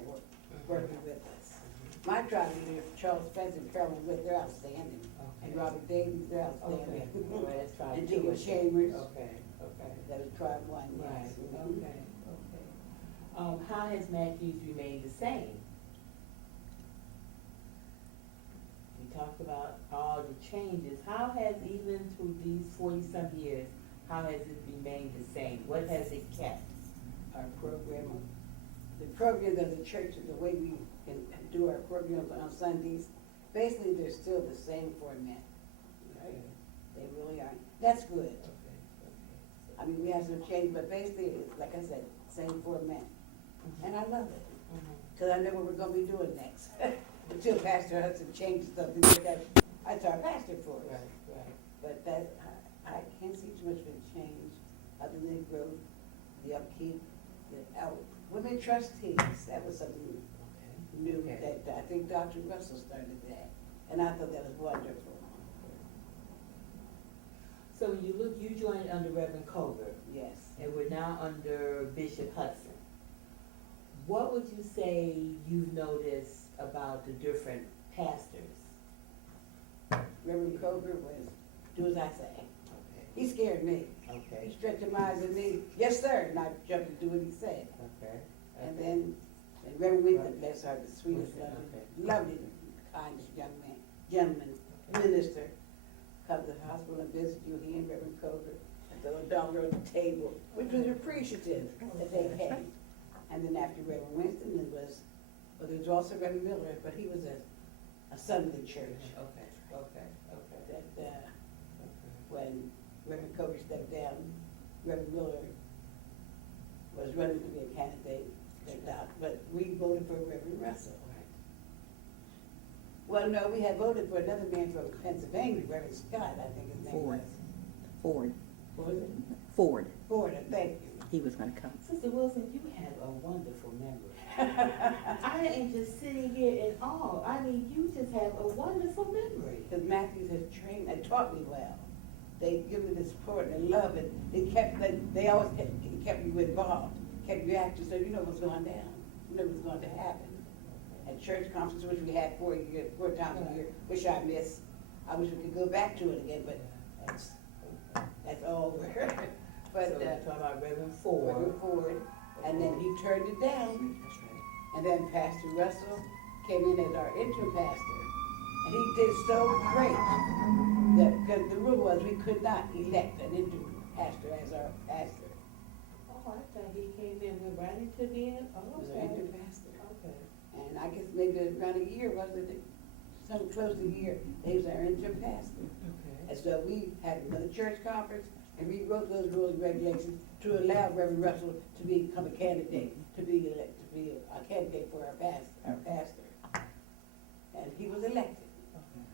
working with us. My tribe leaders, Charles Spence and Carolyn Witt, they're outstanding. And Robert Davies, they're outstanding. Okay. Well, that's tribe And two, Deacon I think. Chambers, Okay, okay. that was tribe 1, Right, yes. okay, okay. How has Matthews remained the same? We talked about all the changes. How has, even through these 40-some years, how has it remained the same? What has it kept? Our program, the programs of the church, the way we can do our programs on Sundays, basically they're still the same format. Right? They really are. That's good. Okay, okay. I mean, we have some change, but basically, it's, like I said, same format. And I love it, because I know what we're gonna be doing next. Until Pastor Hudson changes something, that's our pastor for us. Right, right. But I can't see too much of a change, other than growth, the upkeep, women trustees, that was something new, Okay. that I think Dr. Russell started that, and I thought that was wonderful. So when you look, you joined under Reverend Colbert, Yes. and we're now under Bishop Hudson. What would you say you've noticed about the different pastors? Reverend Kroger was, do as I say. Okay. He scared me. He Okay. stretched his eyes at me, yes, sir, and I jumped to do what he said. Okay. And then, and Reverend Winter, bless her, the sweetest, Okay. lovely, kindest gentleman, minister, come to the hospital and visit you, he and Reverend Kroger, and throw a dollar on the table, which was appreciative that they came. And then after Reverend Winston, there was also Reverend Miller, but he was a son of the church. Okay, okay, okay. That, when Reverend Kobe stepped down, Reverend Miller was running to be a candidate, but we voted for Reverend Russell. Well, no, we had voted for another man from Pennsylvania, Reverend Scott, I think his name was. Ford. What was it? Ford. Ford, thank you. he was gonna come. Sister Wilson, you have a wonderful memory. I am just sitting here in awe. I mean, you just have a wonderful memory. Because Matthews has trained and taught me well. They give me the support and love, and they always kept you involved, kept you active, so you know what's going down, you know what's going to happen. At church conferences, which we had 4 times a year, which I miss. I wish we could go back to it again, but that's over. But So we're talking about Reverend Ford. Reverend Ford, and then he turned it down, That's right. and then Pastor Russell came in as our interim pastor, and he did so great that, because the rule was we could not elect an interim pastor as our pastor. Oh, I thought he came in with right into being, He oh, was our okay. interim pastor. Okay. And I guess maybe around a year, wasn't it? Something close to a year, he was our interim pastor. Okay. And so we had another church conference and rewrote those rules and regulations to allow Reverend Russell to become a candidate, to be a candidate for our pastor. And he was elected.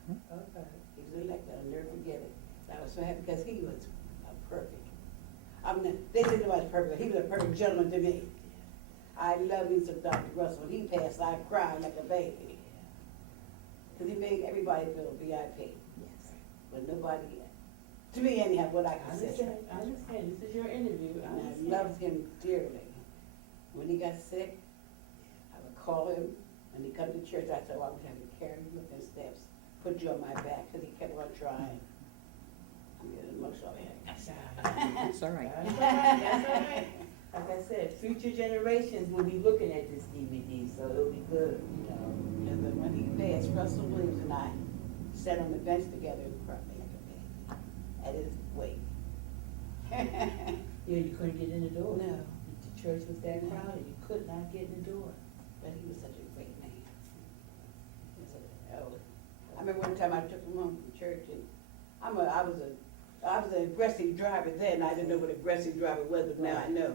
Okay. He was elected, I'll never forget it. I was so happy because he was perfect. I mean, they said he was perfect, but he was a perfect gentleman to me. I love me some Dr. Russell. When he passed, I cried like a baby. Because he made everybody feel VIP. Yes. But nobody, to me anyhow, what I I consider. understand. This is your interview. I And I understand. loved him dearly. When he got sick, I would call him, and he'd come to church. I said, well, I'm going to have to carry you up the steps, put you on my back, because he kept on trying. I'm getting emotional here. That's all right. That's all right. That's all right. Like I said, future generations will be looking at this DVD, so it'll be good, you know. And then when he passed, Russell Williams and I sat on the bench together and cried like a baby at his wake. Yeah, you couldn't get in the door. No. The church was that crowded, you could not get in the door. But he was such a great man. He was I remember one time I took him home from church, and I was an aggressive driver then. I didn't know what aggressive driver was, but now I know.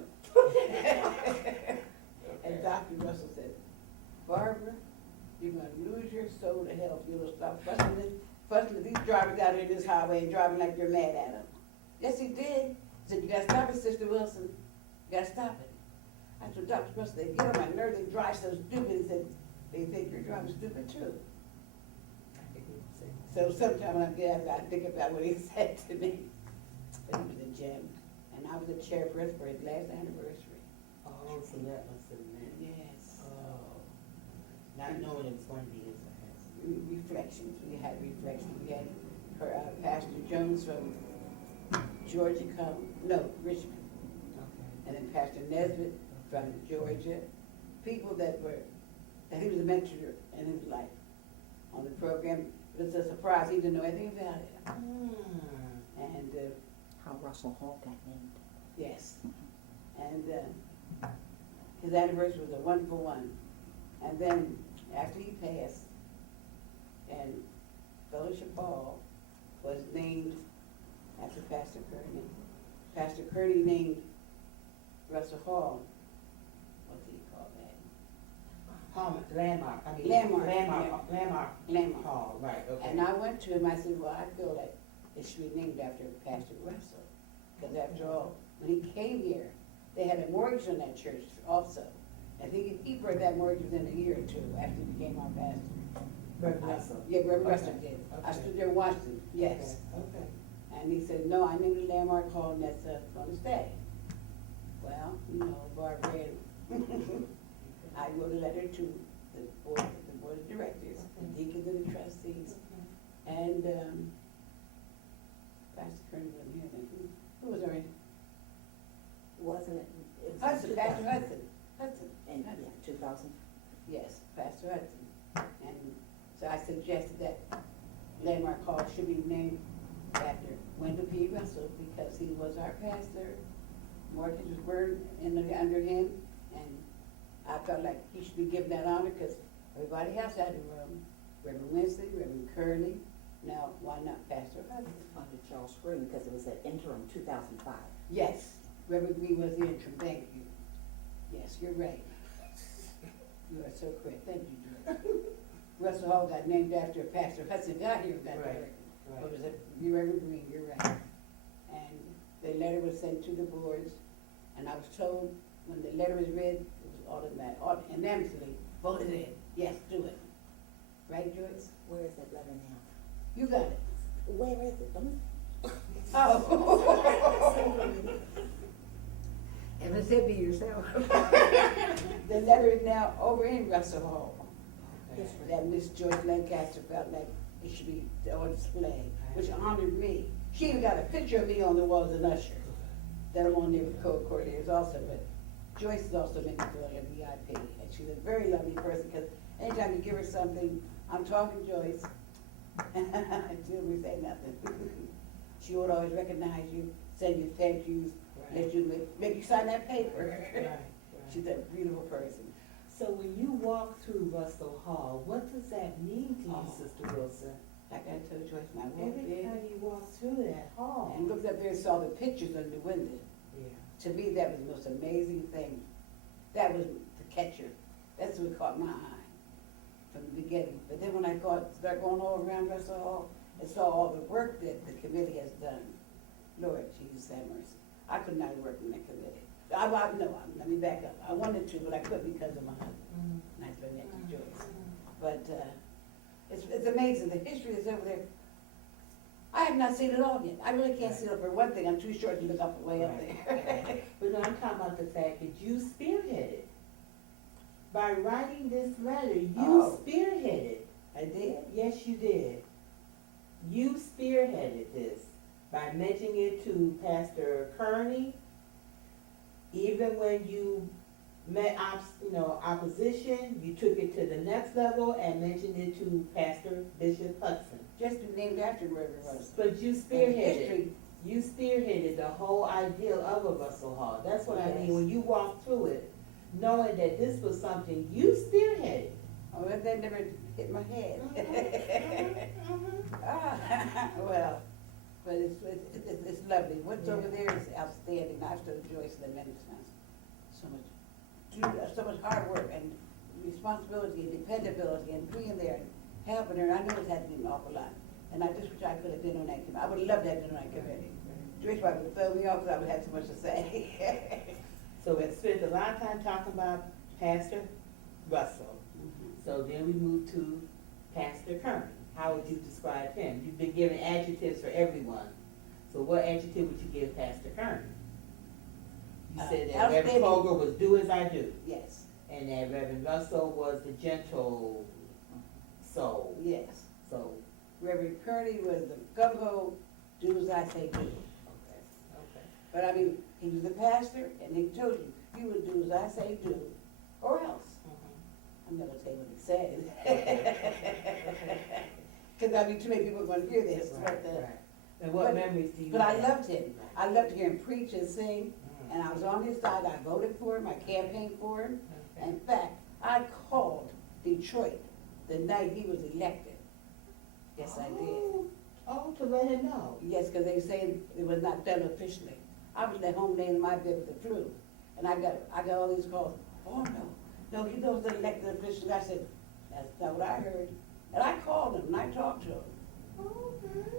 And Dr. Russell said, Barbara, you're gonna lose your soul to hell if you don't stop fussing with these drivers out here in this highway and driving like you're mad at them. Yes, he did. He said, you gotta stop it, Sister Wilson. You gotta stop it. I told Dr. Russell, they get on my nerves, they drive so stupid. He said, they think you're driving stupid too. So sometimes when I get out, I think about what he said to me. But he was a gem, and I was a chairperson for his last anniversary. Oh, so that must have meant. Yes. Oh. Not knowing it was going to be his last. Reflections, we had reflections. We had Pastor Jones from Georgia Richmond. Okay. And then Pastor Nesbitt from Georgia. People that he was a mentor in his life on the program. It was a surprise, he didn't know anything about it. And, How Russell Hall got named. yes. And his anniversary was a wonderful one. And then after he passed, and Fellowship Hall was named after Pastor Kearney. Pastor Kearney named Russell Hall, what do you call that? Landmark. Landmark. Hall, right, okay. And I went to him, I said, well, I feel like it should be named after Pastor Russell. Because after all, when he came here, they had a mortgage on that church also. I think he broke that mortgage within a year or two after he became our pastor. Reverend Russell. Yeah, Reverend Okay, Russell did. I okay. stood there and watched him, yes. Okay. And he said, no, I named the Landmark Hall and that's gonna stay. Well, you know, Barbara, I wrote a letter to the board of directors, the deacons and the trustees, and, Pastor Kearney wasn't here then. Who was our, Wasn't it? It was Hudson, Pastor Hudson. In, yeah, 2000. Yes, Pastor Hudson. And so I suggested that Landmark Hall should be named after Wendell P. Russell because he was our pastor. Mortgages were under him, and I felt like he should be given that honor because everybody else had a room. Reverend Winsley, Reverend Curley. Now, why not Pastor Hudson? Under Charles Green because it was an interim 2005. Yes, Reverend Green was the interim. Thank you. Yes, you're right. You are so correct. Thank you, George. Russell Hall got named after Pastor Hudson. Got here that Right, directly. right. What was it? Reverend Green, you're right. And the letter was sent to the boards, And I was told, when the letter was read, it was unanimously voted in, yes, do it. Right, Joyce? Where is that letter now? You got it. Where is it? Don't Oh. Ever said be yourself. The letter is now over in Russell Hall. Okay. That Miss Joyce Lancaster felt like it should be on display, which honored me. She even got a picture of me on the wall as an usher. That I'm on there with co-coordinators also, but Joyce is also made me feel like a VIP, and she's a very lovely person, because anytime you give her something, I'm talking Joyce, she don't say nothing. She would always recognize you, send you thank yous, let you make you sign that paper. Right. She's a beautiful person. So when you walk through Russell Hall, what does that mean to you, Oh. Sister Wilson? Like I told Joyce, when I walked Every in time you walk through that hall. and looked up there and saw the pictures on the window, Yeah. to me, that was the most amazing thing. That was the catcher. That's what caught my eye from the beginning. But then when I started going all around Russell Hall and saw all the work that the committee has done, Lord Jesus have mercy. I could not work in that committee. Let me back up. I wanted to, but I couldn't because of my husband. Nice to meet you, Joyce. But it's amazing. The history is over there. I have not seen it all yet. I really can't see it. For one thing, I'm too short to look up way up there. But no, I'm talking about the fact that you spearheaded. By writing this letter, you Oh. spearheaded. I did. Yes, you did. You spearheaded this by mentioning it to Pastor Kearney. Even when you met opposition, you took it to the next level and mentioned it to Pastor Bishop Hudson. Just named after Reverend Russell. But you History. spearheaded the whole ideal of a Russell Hall. That's what I Yes. mean, when you walk through it, knowing that this was something you spearheaded. Oh, that never hit my head. Well, but it's lovely. What's over there is outstanding. I've told Joyce that many times. So much hard work and responsibility and dependability and being there and helping her. I know it's had to be an awful lot. And I just wish I could have been on that committee. I would love to have been on that committee. Joyce probably would throw me off because I would have so much to say. So we spent a lot of time talking about Pastor Russell. So then we moved to Pastor Kearney. How would you describe him? You've been giving adjectives for everyone. So what adjective would you give Pastor Kearney? You said that Reverend outstanding. Kroger was do as I do, Yes, and that Reverend Russell was the gentle soul. yes. So, Reverend Kearney was the gung-ho, do as I say do. okay. But I mean, he was the pastor, and he told you would do as I say do, or else. I'm not gonna say what he said. Because I mean, too many people are gonna hear this. Right. And what but- memories do you But I have? loved him. I loved to hear him preach and sing, and I was on his side. I voted for him, I campaigned for him. Okay. In fact, I called Detroit the night he was elected. Yes, I did. Oh, to let him know. Yes, because they say it was not done officially. I was at home laying in my bed with the flu, and I got all these calls. Oh no, he was elected officially. I said, that's not what I heard. And I called him and I talked to him.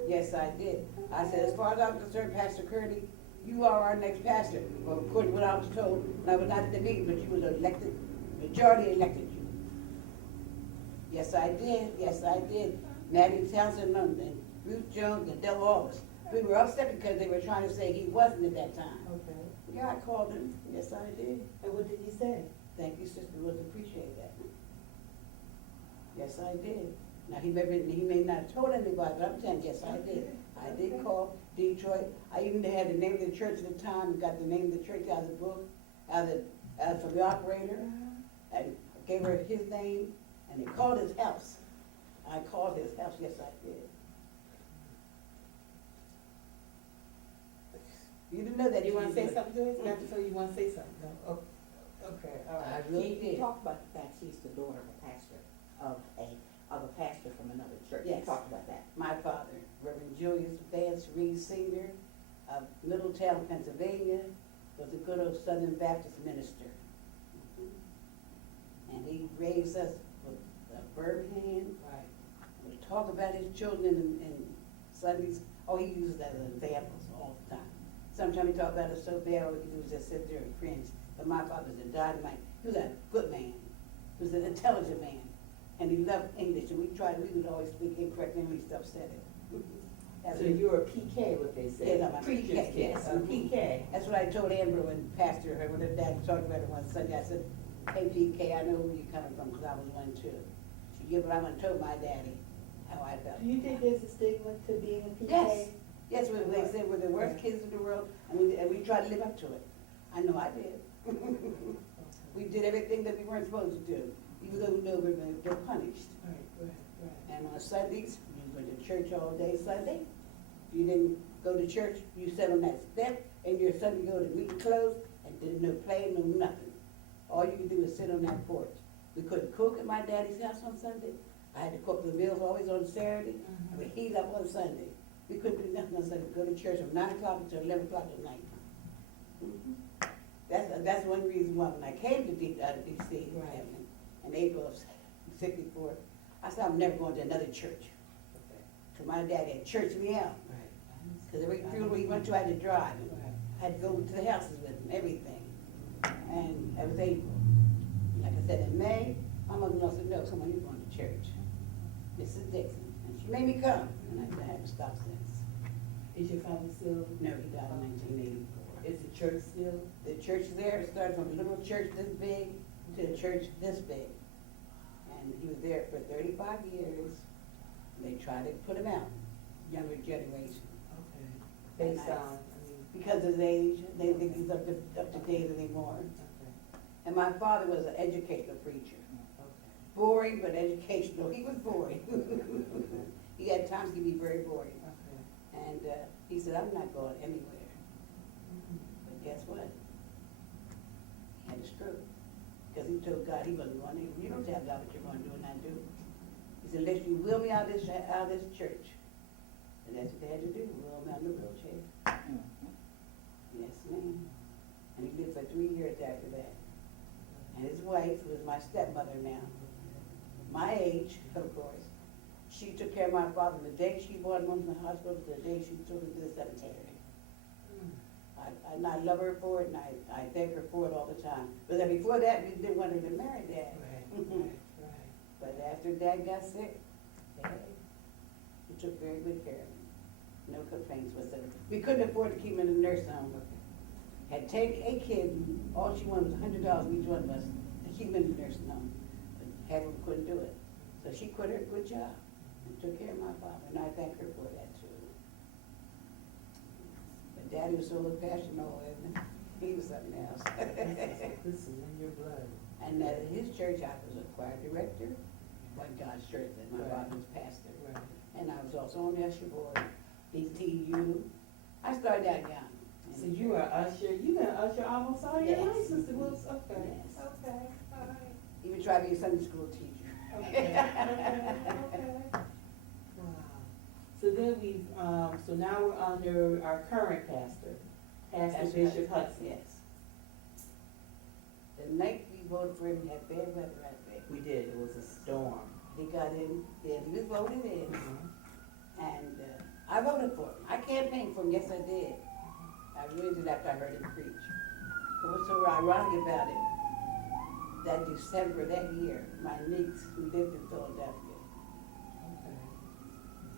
Yes, I did. I said, as far as I'm concerned, Pastor Kearney, you are our next pastor. Well, according to what I was told, and I was not at the meeting, but you was elected, majority elected you. Yes, I did. Yes, I did. Matthew Townsend and Ruth Jones and Del Aldous. We were upset because they were trying to say he wasn't at that time. Okay. Yeah, I called him. Yes, I did. And what did he say? Thank you, Sister Ruth, appreciate that. Yes, I did. Now, he may not have told anybody, but I'm telling you, yes, I did. I did call Detroit. I even had the name of the church at the time, and got the name of the church out of the book, from the operator, and gave her his name, and he called his house. I called his house, yes, I did. You didn't know that. You wanna say did. something to us? Not so you wanna say something, no? Oh, okay, all I right. really He did. talked about the fact she's the daughter of a pastor, of a pastor from another church. He Yes. talked about that. My father, Reverend Julius Vance Reed Sr. of Middletown, Pennsylvania, was a good old Southern Baptist minister. And he raised us with a firm hand. Right. We talk about his children in Sundays. Oh, he uses that as examples all the time. Sometimes he talked about us so bad, all we could do was just sit there and cringe. But my father was a dynamite. He was a good man. He was an intelligent man. And he loved English, and we would always speak incorrect English, upset it. So you're a PK, what they say? Yes, I'm a PK, yes, I'm a PK. That's what I told Amber when Pastor, when her dad talked about it one Sunday. I said, hey, PK, I know where you're coming from, because I was one too. She said, yeah, but I went and told my daddy how I felt. Do you think there's a stigma to being a PK? Yes. Yes, when they said we're the worst kids in the world, and we try to live up to it. I know I did. We did everything that we weren't supposed to do, even though we know we're going to get punished. Right. And on Sundays, you went to church all day Sunday. If you didn't go to church, you sat on that step, and your Sunday go to meeting clothes, and did no playing, no nothing. All you could do was sit on that porch. We couldn't cook at my daddy's house on Sunday. I had to cook the meals always on Saturday, and we heat up on Sunday. We couldn't do nothing on Sunday. Go to church from 9 o'clock until 11 o'clock at night. That's one reason why when I came to DC in April of '64, I said I'm never going to another church. Because my dad had churched me out. Because every funeral he went to, I had to drive. I had to go to the houses with him, everything. And it was April. Like I said, in May, my mother-in-law said, no, come on, you're going to church. Mrs. Dixon. And she made me come. And I haven't stopped since. Is your father still? No, he died in 1984. Is the church still? The church there started from a little church this big to a church this big. And he was there for 35 years. They tried to put him out, younger generation. Okay. And Based on, because of his age, they didn't think he's up to date anymore. okay. And my father was an educational preacher. Okay. Boring, but educational. He was boring. He had times he could be very boring. Okay. And he said, I'm not going anywhere. But guess what? He had a stroke. Because he told God he wasn't going anywhere. You don't tell God what you're going to do and not do. He said, unless you will me out of this church. And that's what they had to do, will him out of the wheelchair. Yes, ma'am. And he lived for 3 years after that. And his wife, who is my stepmother now, my age, of course, she took care of my father from the day she brought him home from the hospital to the day she took him to the cemetery. I love her for it, and I thank her for it all the time. But then before that, we didn't want her to marry Dad. Right. But after Dad got sick, he took very good care of him. No complaints whatsoever. We couldn't afford to keep him in a nursing home. Had taken 8 kids, and all she wanted was $100 each one of us to keep him in the nursing home. But half of them couldn't do it. So she quit her good job and took care of my father, and I thank her for that too. But Daddy was so passionate, and he was something else. This is in your blood. And at his church, I was a choir director, like God's church, and my father was pastor. Right. And I was also on the usher board, BTU. I started out young. So you were usher, you been usher almost all your Yes. life, Sister Woods, okay. Yes. Okay, all right. Even tried to be a Sunday school teacher. Okay. Wow. So then so now we're under our current pastor, Pastor Bishop Hudson. Yes. The night we voted for him, we had bad weather out there. We did, it was a storm. He got in, he was voted in, Mm-hmm. and I voted for him. I campaigned for him, yes I did. I really did after I heard him preach. But what's so ironic about it, that December that year, my niece, who lived in Philadelphia,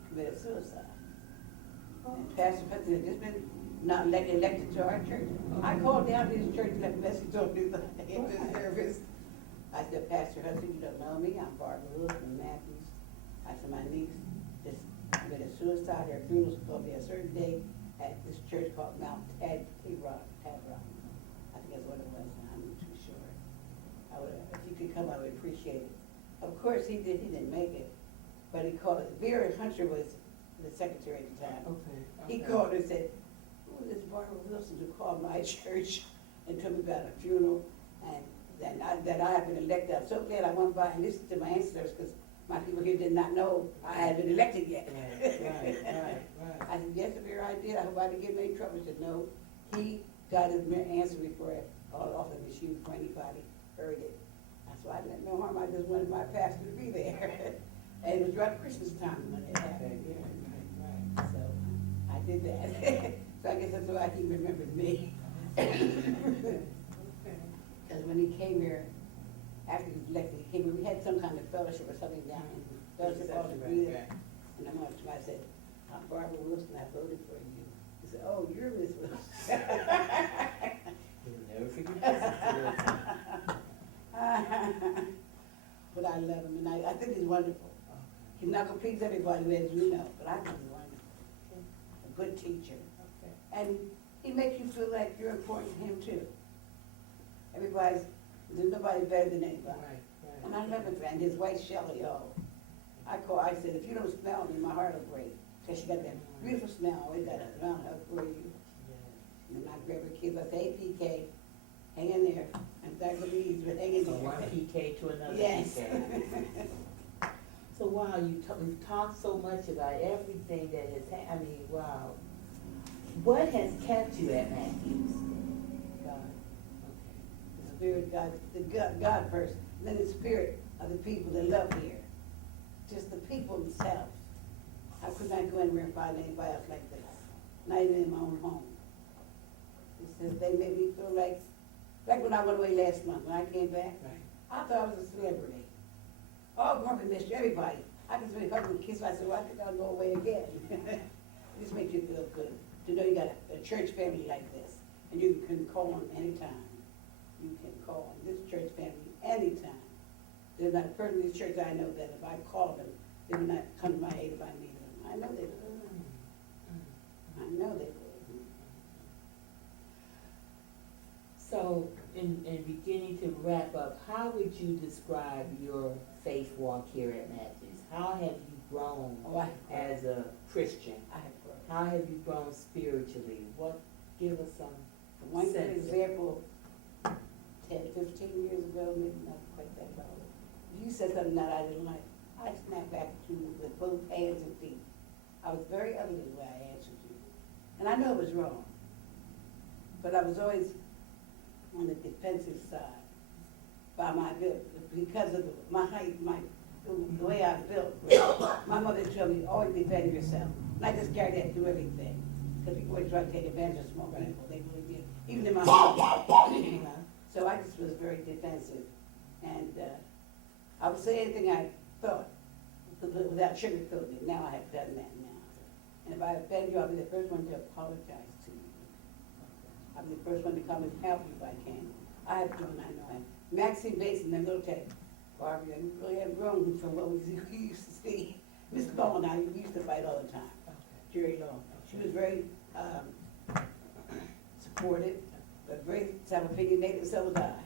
committed suicide. And Pastor Hudson had just been not elected to our church. I called down to his church and left a message on his service. I said, Pastor Hudson, you don't know me, I'm Barbara Lewis from Matthews. I said, my niece just committed suicide. Her funeral's going to be a certain day at this church called Mount Tabrock. I think that's what it was, I'm not too sure. If you could come, I would appreciate it. Of course, he didn't make it, but he called it, Vera Hunter was the secretary at the time. Okay. He called and said, who is Barbara Wilson to call my church and told me about a funeral, and that I had been elected. I'm so glad I went by and listened to my ancestors, because my people here did not know I had been elected yet. Right. I said, yes, Vera, I did. I hope I didn't get in any trouble. She said, no, he got his answer before I called off the machine before anybody heard it. That's why I didn't know harm. I just wanted my pastor to be there. And it was right Christmas time when it happened. Right. So I did that. So I guess that's why he remembers me. Because when he came here, after he left, he came here, we had some kind of fellowship or something down in Fellowship Hall of Freedom. And I went to him, I said, I'm Barbara Wilson, I voted for you. He said, oh, you're Miss Wilson. You'll never forget this. But I love him, and I think he's wonderful. He's not gonna please everybody, as you know, but I think he's wonderful. A good teacher. And he makes you feel like you're important to him too. There's nobody better than anybody. And I love him, and his wife Shelley, I said, if you don't smell me, my heart will break. Cause she got that beautiful smell, always got a smell for you. And I grab her kids, I say, hey PK, hang in there. I'm Dr. Louise, but hang in there. From one PK to another Yes. PK. So wow, we've talked so much about everything that has happened. I mean, wow. What has kept you at Matthews? God. The spirit, God first, and then the spirit of the people that love here. Just the people themselves. I could not go anywhere and find anybody else like this, not even in my own home. It's just, they made me feel like when I went away last month, when I came back, I thought I was a celebrity. Oh, Grumpy missed everybody. I just made hug and kiss myself, why could I go away again? It just makes you feel good to know you got a church family like this, and you can call them anytime. You can call on this church family anytime. There's not a person in this church I know that if I call them, they will not come to my aid if I need them. I know they will. I know they will. So, in beginning to wrap up, how would you describe your faith walk here at Matthews? How have you grown as a Christian? I have grown. How have you grown spiritually? Give us some One good sense. example, 10, 15 years ago, maybe not quite that long, you said something that I didn't like. I snapped back to you with both hands and feet. I was very ugly the way I answered you. And I know it was wrong. But I was always on the defensive side by my build, because of my height, the way I built. My mother told me, always defend yourself. And I just carried that through everything. Because people always try to take advantage of small people, they really did. Even in my home. So I just was very defensive. And I would say anything I thought without sugarcoating it. Now I have done that now. And if I offend you, I'll be the first one to apologize to you. I'll be the first one to come and help you if I can. I have grown, I know I have. Maxine Basin, the military, Barbara, you really have grown from what we used to see. Miss Long and I, we used to fight all the time. Jerry Long. She was very supportive, but very self-opinionated, so was I.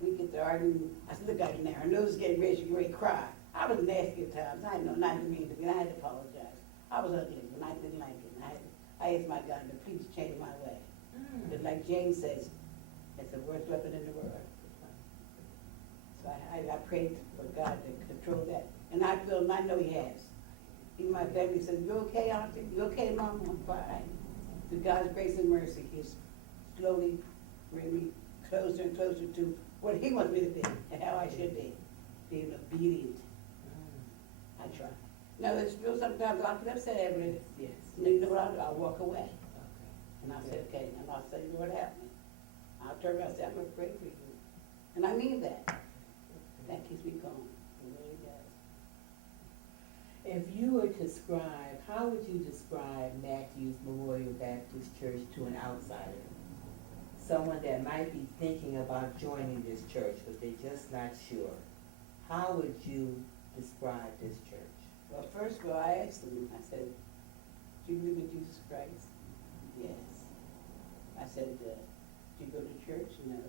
We get to arguing. I said, look at you now, her nose is getting red, she's ready to cry. I was nasty at times. I know not to mean to be, and I had to apologize. I was ugly, and I didn't like it. And I asked my God to please change my way. But like James says, it's the worst weapon in the world. So I prayed for God to control that. And I feel, and I know he has. Even my family says, you okay, Auntie? You okay, Mom? I'm fine. Through God's grace and mercy, he's slowly bringing me closer and closer to what he wants me to be and how I should be. Being obedient. I try. Now, there's still sometimes I'll get upset, Evelyn. Yes. And you know what I'll do? I'll walk away. Okay. And I'll say, okay, and I'll say, Lord, help me. I'll turn around and say, I'm afraid for you. And I mean that. That keeps me going. It really does. If you were to describe, how would you describe Matthews Memorial Baptist Church to an outsider? Someone that might be thinking about joining this church, but they're just not sure. How would you describe this church? Well, first of all, I asked them, I said, do you believe in Jesus Christ? Yes. I said, do you go to church? No.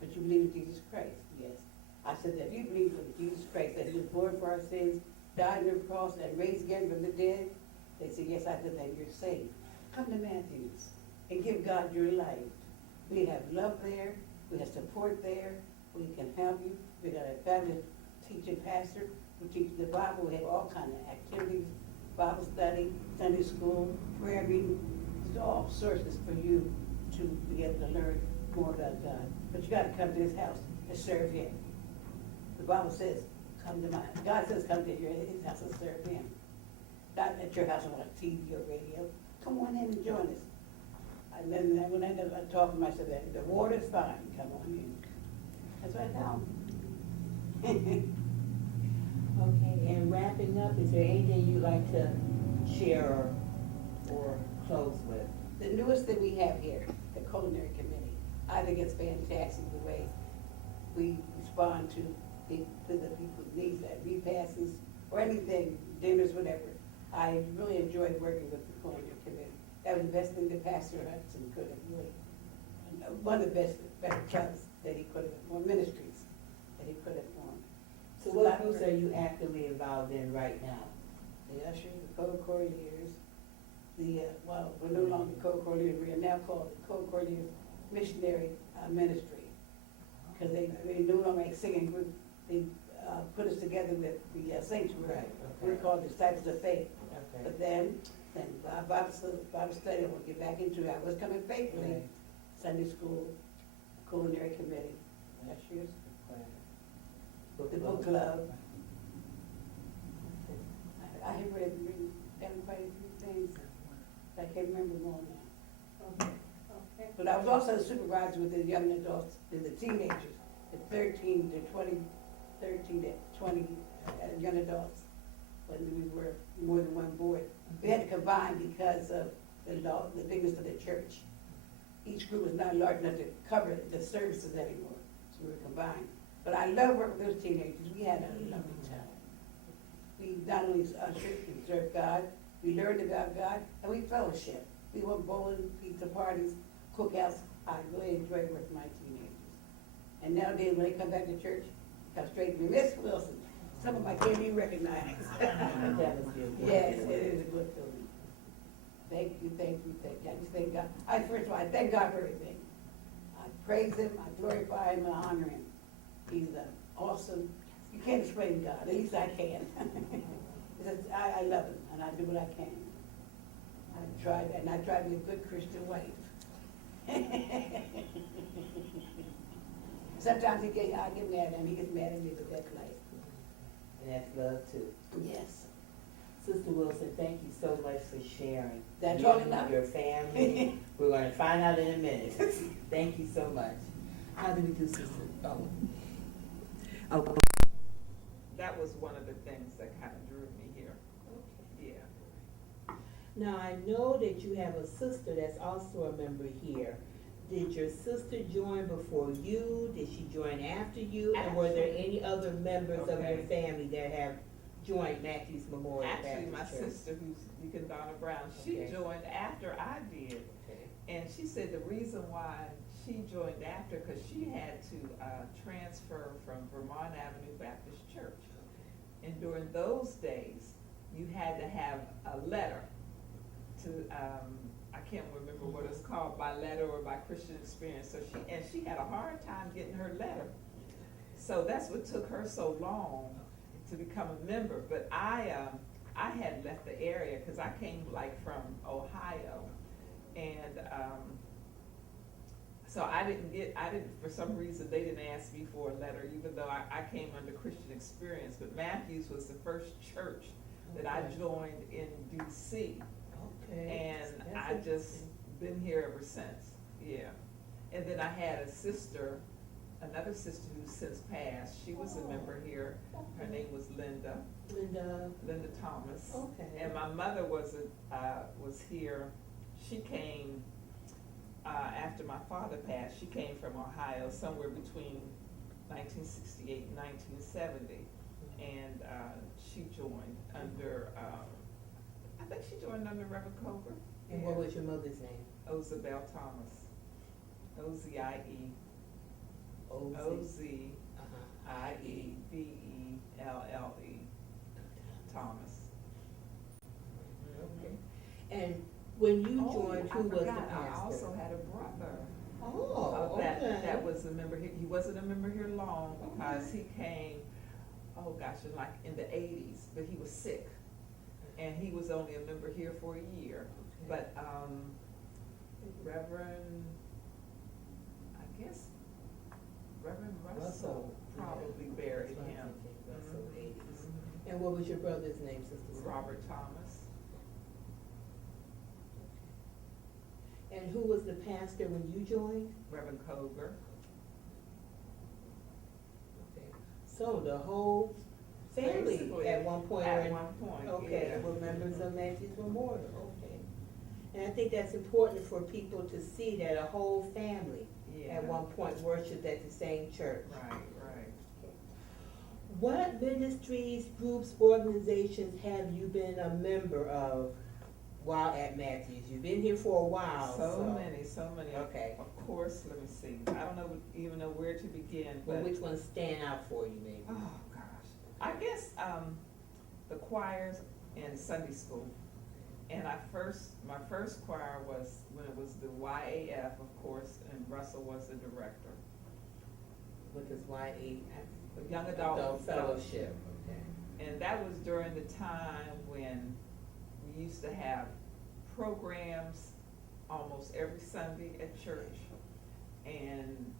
But you believe in Jesus Christ? Yes. I said, if you believe in Jesus Christ, that he was born for our sins, died on the cross, and raised again from the dead, they said, yes, I said, then you're saved. Come to Matthews and give God your life. We have love there. We have support there. We can help you. We got a fabulous teaching pastor who teaches the Bible. We have all kinds of activities, Bible study, Sunday school, prayer meeting. It's all sources for you to be able to learn more about God. But you got to come to his house and serve him. The Bible says, come to God says, come to his house and serve him. Not at your house on a TV or radio. come on in and join us. And then when I talked to him, I said, the water's fine, come on in. That's what I tell him. Okay, and wrapping up, is there anything you'd like to share or close with? The newest thing we have here, the culinary committee, I think it's fantastic the way we respond to the people's needs, that repasses or anything, dinners, whatever. I really enjoyed working with the culinary committee. That was the best thing that Pastor Hudson could have really, one of the better clubs that he could have, or ministries that he could have formed. So what groups are you actively involved in right now? The ushers, the co-coordinators, well, we're no longer co-coordinators, we are now called the co-coordinators missionary ministry. Because they no longer a singing group, they put us together with the sanctuary. Right, okay. We're called Disciples of Faith. Okay. But then Bible study, I will get back into it. I was coming faithfully, Right. Sunday school, culinary committee, ushers, the book club. I have read done quite a few things. I can't remember them all now. Okay. But I was also a supervisor with the young adults, the teenagers, the 13 to 20 young adults, when we were more than one board. We had to combine because of the bigness of the church. Each group was not large enough to cover the services anymore, so we were combined. But I love working with those teenagers. We had a lovely time. We not only ushered and served God, we learned about God, and we fellowship. We went bowling, pizza parties, cookouts. I really enjoyed working with my teenagers. And nowadays, when they come back to church, come straight to me, Miss Wilson. Some of them I can't even recognize. That was good. Yes, it is a good feeling. Thank you, thank you, thank you. I just thank God. First of all, I thank God for everything. I praise Him, I glorify Him, I honor Him. He's awesome. You can't explain God, at least I can. I love Him, and I do what I can. I try to be a good Christian wife. Sometimes I get mad at him, he gets mad at me, but that's life. And that's love too. Yes. Sister Wilson, thank you so much for sharing. That's You all and enough? your family. We're gonna find out in a minute. Thank you so much. How do we do, Sister? Oh, That was one of the things that kind of drew me here. Yeah. now I know that you have a sister that's also a member here. Did your sister join before you? Did she join after you? And were there any other members of your family that have joined Matthews Memorial Actually, my Baptist Church? sister, who's Deacon Donna Brown, she Okay. joined after I did. Okay. And she said the reason why she joined after, because she had to transfer from Vermont Avenue Baptist Church. And during those days, you had to have a letter to, I can't remember what it's called, by letter or by Christian experience. So she had a hard time getting her letter. So that's what took her so long to become a member. But I had left the area because I came like from Ohio, and so I didn't, for some reason, they didn't ask me for a letter, even though I came under Christian experience. But Matthews was the first church that I joined in DC. Okay. And That's I just interesting. been here ever since, yeah. And then I had a sister, another sister who's since passed. She was a member here. Her name was Linda Thomas. Okay. And my mother was here. She came after my father passed. She came from Ohio, somewhere between 1968 and 1970, and she joined under. I think she joined under Reverend Coker. And what was your mother's name? Ozabelle Thomas. O-Z-I-E. O-Z-I-E-B-E-L-L-E. Thomas. Okay. And when you joined, who was the I pastor? also had a brother. Oh, okay. That was a member here. He wasn't a member here long because he came, in the 80s, but he was sick. And he was only a member here for a year. But Reverend Russell probably buried him. Russell, 80s. Mhm. And what was your brother's name, Sister? Robert Thomas. And who was the pastor when you joined? Reverend Koger. Okay. So the whole family Basically, at one point At were, one point, okay, yeah. were members of Matthews Memorial, okay. And I think that's important for people to see that a whole family Yeah. at one point worshiped at the same church. Right, right. What ministries, groups, organizations have you been a member of while at Matthews? You've been here for a while, So many. Okay. Of course, let me see. I don't know, even know where to begin, Well, but. which ones stand out for you, maybe? Oh, gosh. I guess, the choirs in Sunday school. And my first choir was, when it was the YAF, of course, and Russell was the director. Which is YA, The Young Adult Fellowship, okay. And that was during the time when we used to have programs almost every Sunday at church. And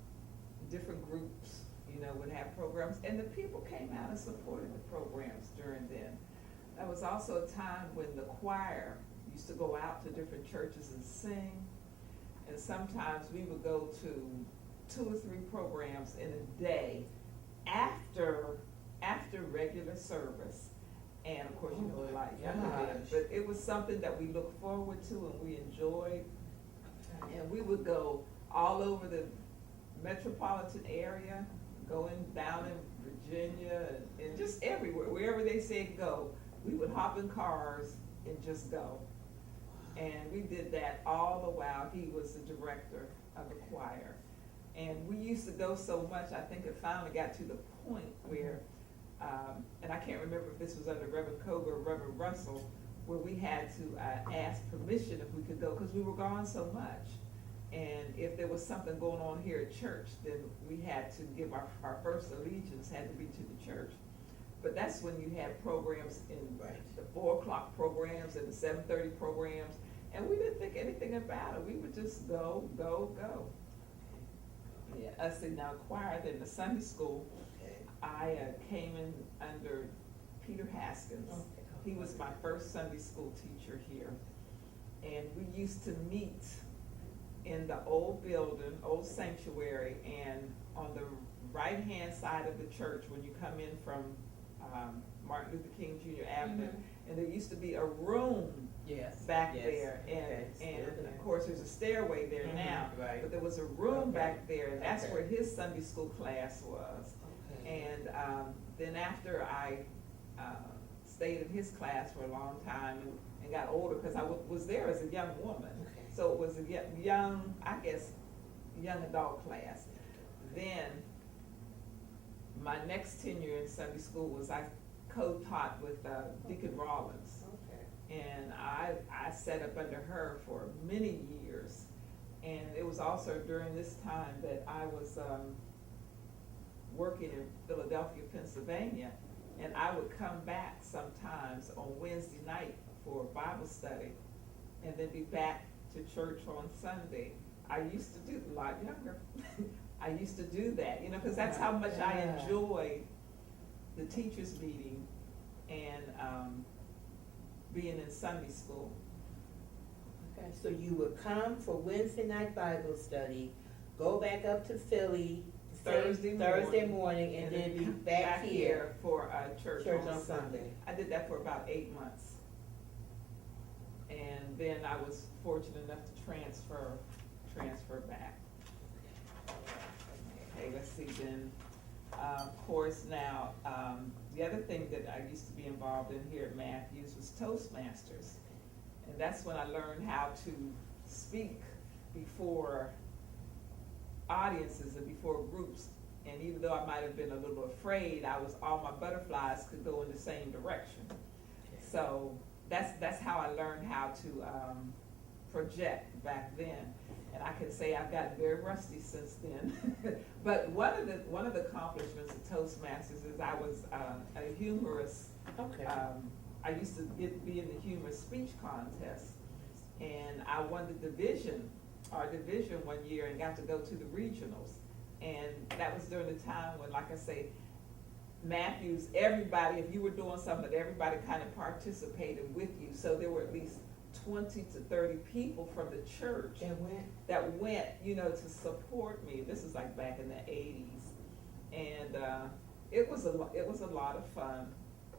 different groups, would have programs. And the people came out and supported the programs during then. That was also a time when the choir used to go out to different churches and sing. And sometimes we would go to 2 or 3 programs in a day after regular service. And of course, a lot younger then, but it was something that we looked forward to and we enjoyed. And we would go all over the metropolitan area, going down in Virginia and just everywhere, wherever they said go, we would hop in cars and just go. And we did that all the while he was the director of the choir. And we used to go so much, I think it finally got to the point where, and I can't remember if this was under Reverend Koger or Reverend Russell, where we had to ask permission if we could go, because we were gone so much. And if there was something going on here at church, then we had to give our first allegiance had to be to the church. But that's when you had programs in the 4 o'clock programs and the 7:30 programs, and we didn't think anything about it. We would just go. Yeah, us in our choir, then the Sunday school, I came in under Peter Haskins. He was my first Sunday school teacher here. And we used to meet in the old building, old sanctuary, and on the right-hand side of the church, when you come in from Martin Luther King Jr. Avenue, and there used to be a room back there, and of course there's a stairway there now, but there was a room back there, and that's where his Sunday school class was. And then after I stayed in his class for a long time and got older, because I was there as a young woman, so it was a young adult class. Then my next tenure in Sunday school was I co-taught with Deacon Rollins. And I sat up under her for many years. And it was also during this time that I was working in Philadelphia, Pennsylvania. And I would come back sometimes on Wednesday night for Bible study and then be back to church on Sunday. I used to do, a lot younger, I used to do that, because that's how much I enjoyed the teachers' meeting and being in Sunday school. Okay, so you would come for Wednesday night Bible study, go back up to Philly Thursday morning, and then be back here for church on Sunday. Sunday. I did that for about 8 months. And then I was fortunate enough to transfer back. Okay, let's see then. Of course now, the other thing that I used to be involved in here at Matthews was Toastmasters. And that's when I learned how to speak before audiences and before groups. And even though I might have been a little afraid, all my butterflies could go in the same direction. So that's how I learned how to project back then. And I can say I've gotten very rusty since then. But one of the accomplishments of Toastmasters is I was a humorous. I used to be in the humorous speech contest, and I won our division one year, and got to go to the regionals. And that was during the time when, like I say, Matthews, everybody, if you were doing something, everybody kind of participated with you. So there were at least 20 to 30 people from the church that went, you know, to support me. This is like back in the 80s. And it was a lot of fun,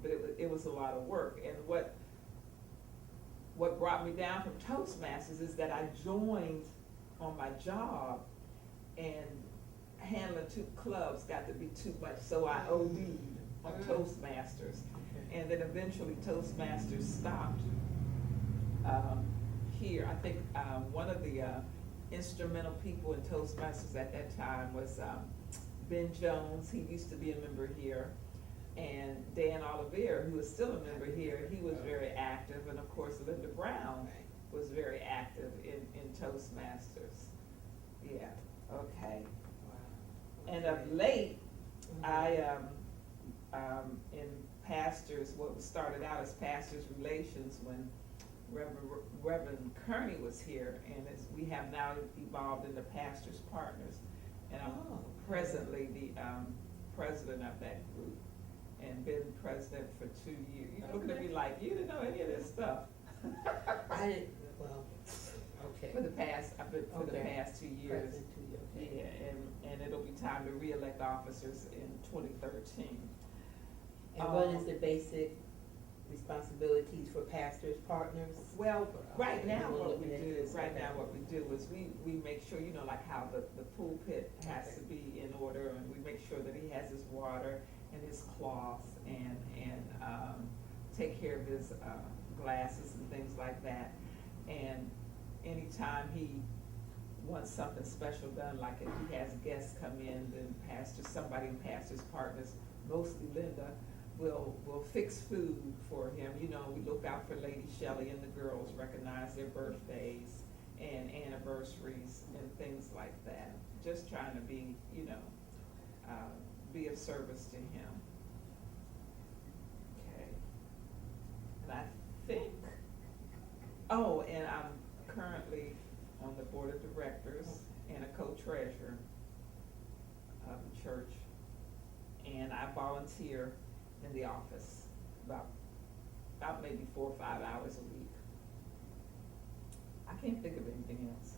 but it was a lot of work. And what brought me down from Toastmasters is that I joined on my job, and handling 2 clubs got to be too much, so I OD'd on Toastmasters. And then eventually Toastmasters stopped here. I think one of the instrumental people in Toastmasters at that time was Ben Jones. He used to be a member here. And Dan Oliver, who is still a member here, he was very active. And of course, Linda Brown was very active in Toastmasters. Yeah, okay. And of late, I in pastors, what started out as pastors relations when Reverend Kearney was here, and we have now evolved into pastors partners, and I'm presently the president of that group, and been president for 2 years. You're looking at me like you didn't know any of this stuff. I didn't. Well, okay. For the past, I've been for the past 2 years. President 2 years. Okay. Yeah, and it'll be time to re-elect officers in 2013. And what is the basic responsibilities for pastors partners? Well, right now we're what we looking at do this, is we make sure, you know, like how the pulpit has to be in order, and we make sure that he has his water and his cloth, and take care of his glasses and things like that. And anytime he wants something special done, like if he has guests come in, then somebody in pastors partners, mostly Linda, will fix food for him. You know, we look out for Lady Shelley and the girls, recognize their birthdays and anniversaries and things like that. Just trying to be, you know, be of service to him. Okay. And I think, and I'm currently on the board of directors and a co-treasurer of the church. And I volunteer in the office about maybe 4 or 5 hours a week. I can't think of anything else.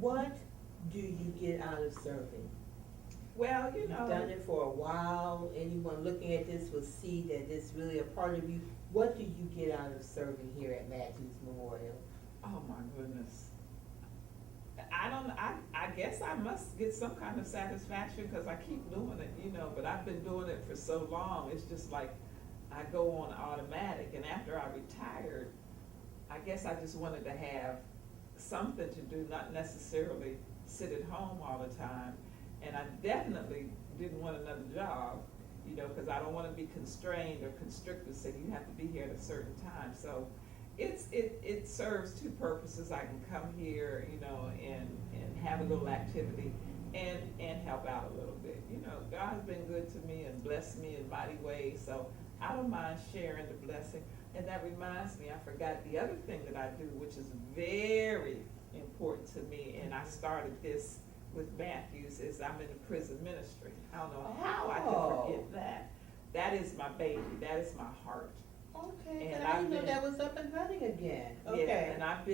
What do you get out of serving? Well, you know, You've done it for a while. Anyone looking at this will see that it's really a part of you. What do you get out of serving here at Matthews Memorial? oh my goodness. I guess I must get some kind of satisfaction because I keep doing it, you know, but I've been doing it for so long, it's just like I go on automatic. And after I retired, I guess I just wanted to have something to do, not necessarily sit at home all the time. And I definitely didn't want another job, you know, because I don't want to be constrained or constricted, say you have to be here at a certain time. So it serves two purposes. I can come here, you know, and have a little activity and help out a little bit. You know, God's been good to me and blessed me in mighty ways, so I don't mind sharing the blessing. And that reminds me, I forgot the other thing that I do, which is very important to me, and I started this with Matthews, is I'm in the prison ministry. I don't know how I can forget that. That is my baby. That is my heart. Okay, And I didn't know that was up and running again. Okay. Yeah, and I've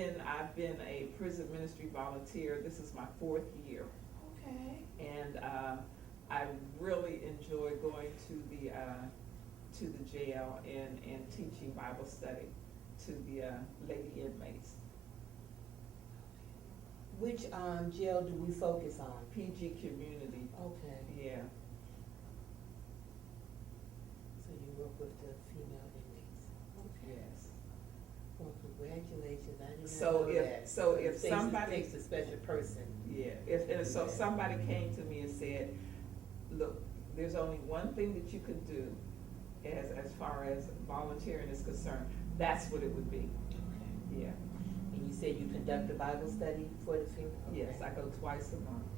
been a prison ministry volunteer. This is my 4th year. Okay. And I really enjoy going to the jail and teaching Bible study to the lady inmates. Which jail do we focus on? PG Community. Okay. Yeah. So you work with the female inmates. Okay. Yes. Well, congratulations. I didn't So know if- that. so if It takes- somebody- it takes a special person. Yeah. So somebody came to me and said, look, there's only one thing that you can do as far as volunteering is concerned. That's what it would be. Okay. Yeah. And you said you conduct a Bible study for the female? Okay. Yes, I go twice a month.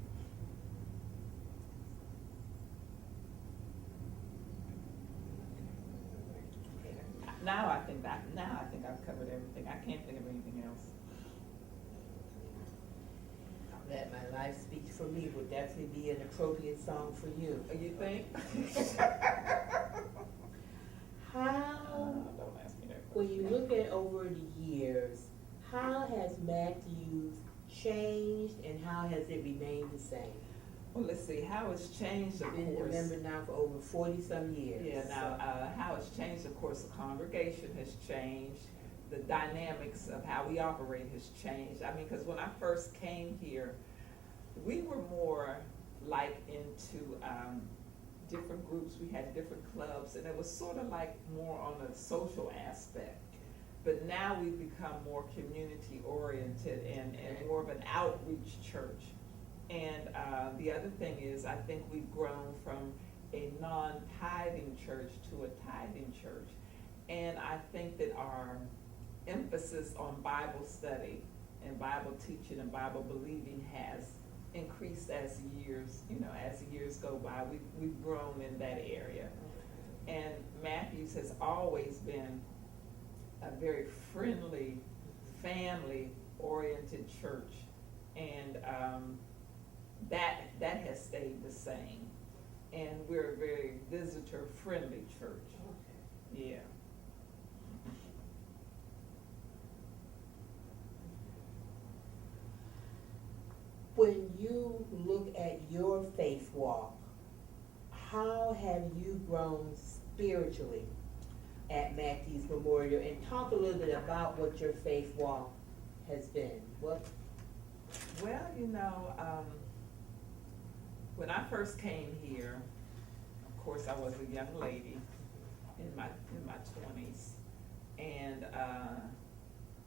Now I think I've covered everything. I can't think of anything else. That My Life Speaks for Me would definitely be an appropriate song for you. You think? How, Don't ask me that when question. you look at over the years, has Matthews changed and how has it remained the same? Well, let's see, how it's changed, of Been a course. member now for over 40-some years. Yeah, now, how it's changed, of course, the congregation has changed. The dynamics of how we operate has changed. I mean, because when I first came here, we were more like into different groups. We had different clubs, and it was sort of like more on a social aspect. But now we've become more community oriented and more of an outreach church. And the other thing is, I think we've grown from a non-tithing church to a tithing church. And I think that our emphasis on Bible study and Bible teaching and Bible believing has increased as the years go by. We've grown in that area. And Matthews has always been a very friendly, family-oriented church. And that has stayed the same. And we're a very visitor-friendly church. Okay. Yeah. When you look at your faith walk, how have you grown spiritually at Matthews Memorial? And talk a little bit about what your faith walk has been. Well, when I first came here, of course, I was a young lady in my 20s, and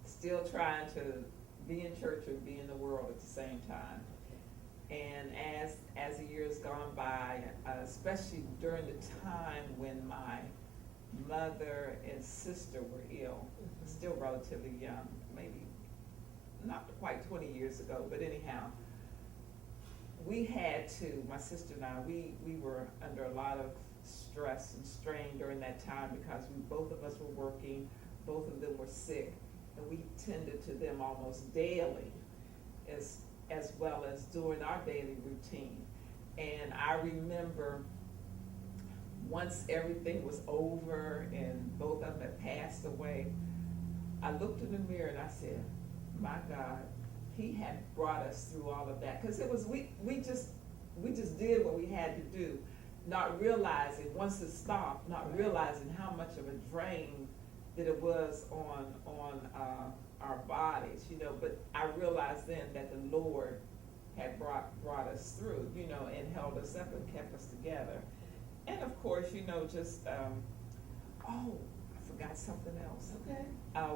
still trying to be in church and be in the world at the same time. And as the years gone by, especially during the time when my mother and sister were ill, still relatively young, maybe not quite 20 years ago, but anyhow, we had to, my sister and I, we were under a lot of stress and strain during that time because both of us were working, both of them were sick, and we tended to them almost daily, as well as doing our daily routine. And I remember once everything was over and both of them had passed away, I looked in the mirror and I said, my God, he had brought us through all of that. Because it was, we just did what we had to do, not realizing, once it stopped, not realizing how much of a drain that it was on our bodies, but I realized then that the Lord had brought us through, and held us up and kept us together. And of course, just, I forgot something else. Okay.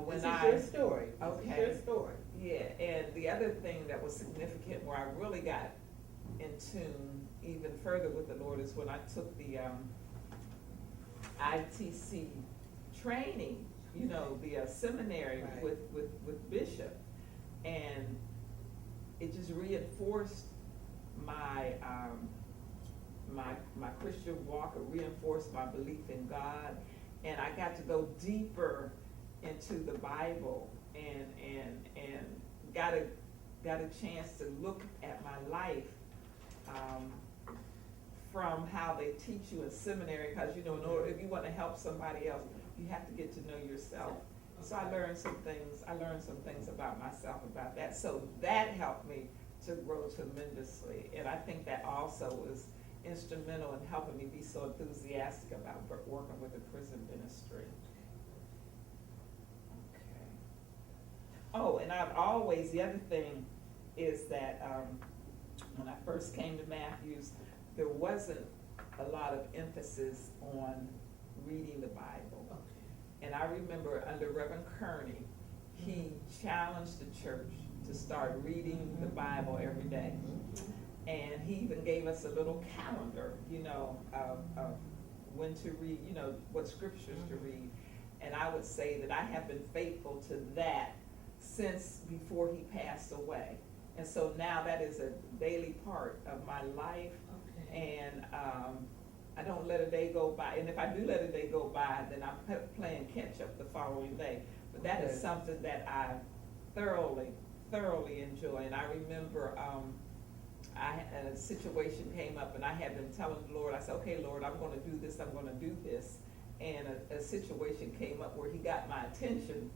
When This is your story. Okay. This is your story. Yeah, and the other thing that was significant where I really got in tune even further with the Lord is when I took the ITC training, the seminary Right. with Bishop, and it just reinforced my my Christian walk. It reinforced my belief in God, and I got to go deeper into the Bible and got a chance to look at my life from how they teach you in seminary, because in order, if you want to help somebody else, you have to get to know yourself. So I learned some things about myself about that. So that helped me to grow tremendously, and I think that also was instrumental in helping me be so enthusiastic about working with the prison ministry. Okay. Oh, and I've always, the other thing is that when I first came to Matthews, there wasn't a lot of emphasis on reading the Bible. Okay. And I remember under Reverend Kearney, he challenged the church to start reading the Bible every day. And he even gave us a little calendar, of when to read, what scriptures to read. And I would say that I have been faithful to that since before he passed away. And so now that is a daily part of my life. Okay. And I don't let a day go by. And if I do let a day go by, then I'm playing catch up the following day. But that is something that I thoroughly enjoy. And I remember a situation came up, and I had been telling the Lord, I said, okay, Lord, I'm going to do this, I'm going to do this. And a situation came up where he got my attention,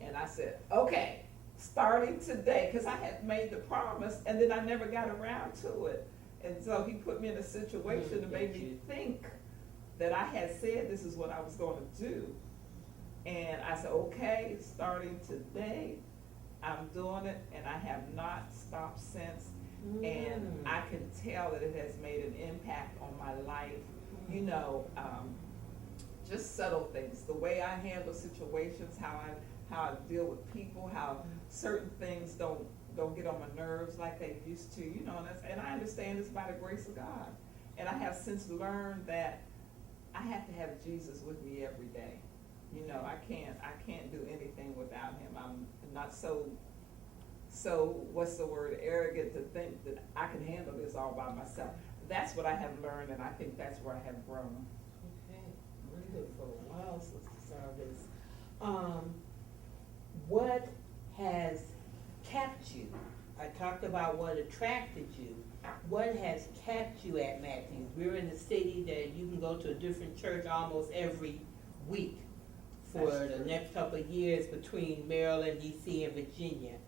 and I said, okay, starting today, because I had made the promise and then I never got around to it. And so he put me in a situation to make me think that I had said this is what I was going to do. And I said, okay, starting today, I'm doing it, and I have not stopped since. And I can tell that it has made an impact on my life. You know, just subtle things, the way I handle situations, how I deal with people, how certain things don't get on my nerves like they used to, you know, and I understand it's by the grace of God. And I have since learned that I have to have Jesus with me every day. You know, I can't do anything without him. I'm not so what's the word, arrogant to think that I can handle this all by myself. That's what I have learned, and I think that's where I have grown. Okay, wonderful. Wow, Sister Sarvis. What has kept you? I talked about what attracted you. What has kept you at Matthews? We're in a city that you can go to a different church almost every week for the next couple of years between Maryland, D.C., and Virginia.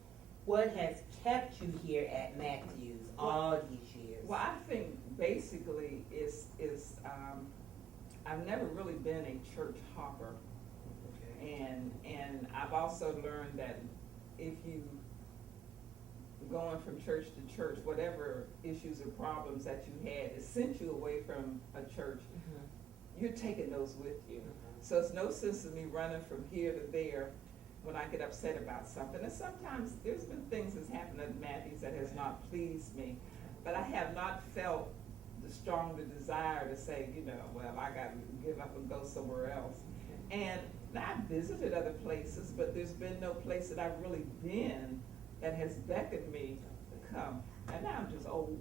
What has kept you here at Matthews all these years? Well, I think basically is I've never really been a church hopper. And I've also learned that if you going from church to church, whatever issues or problems that you had, it sent you away from a church, you're taking those with you. So it's no sense in me running from here to there when I get upset about something. And sometimes there's been things that's happened at Matthews that has not pleased me, but I have not felt the strong desire to say, you know, well, I got to give up and go somewhere else. And I've visited other places, but there's been no place that I've really been that has beckoned me to come. And now I'm just old.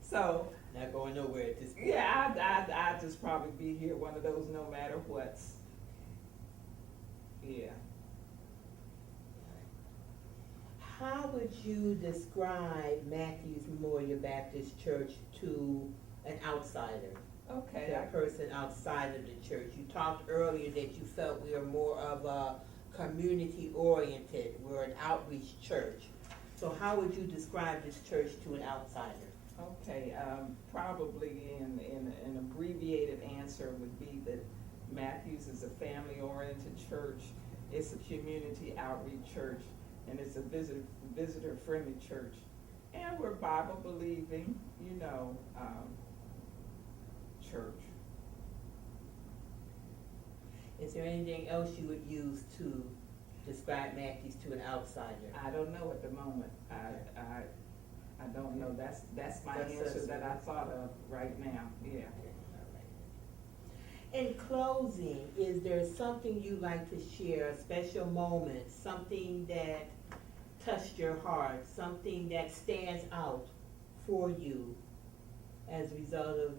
So. Not going nowhere at this point. Yeah, I'd just probably be here, one of those no matter what's. Yeah. How would you describe Matthews Memorial Baptist Church to an outsider? Okay. To a person outside of the church? You talked earlier that you felt we are more of a community-oriented, we're an outreach church. So how would you describe this church to an outsider? Okay, probably an abbreviated answer would be that Matthews is a family-oriented church, it's a community outreach church, and it's a visitor-friendly church. And we're Bible-believing, you know, church. Is there anything else you would use to describe Matthews to an outsider? I don't know at the moment. I don't know. That's my answer that I thought of right now. Yeah. In closing, is there something you'd like to share, a special moment, something that touched your heart, something that stands out for you as a result of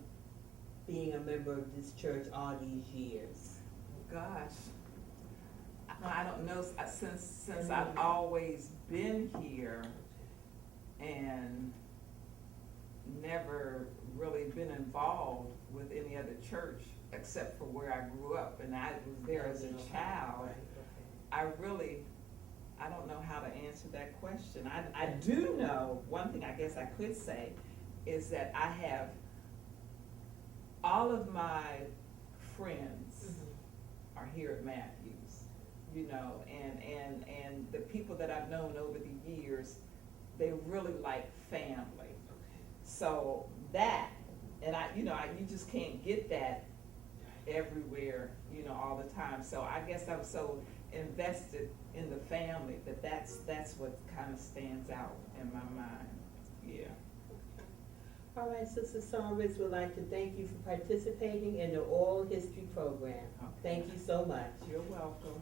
being a member of this church all these years? Gosh, I don't know. Since I've always been here and never really been involved with any other church except for where I grew up, and I was there as a child. I don't know how to answer that question. I do know, one thing I guess I could say is that I have all of my friends are here at Matthews, you know, and the people that I've known over the years, they really like family. So that, and you just can't get that everywhere, you know, all the time. So I guess I'm so invested in the family that's what kind of stands out in my mind. Yeah. All right, Sister Sarvis would like to thank you for participating in the oral history program. Okay. Thank you so much. You're welcome.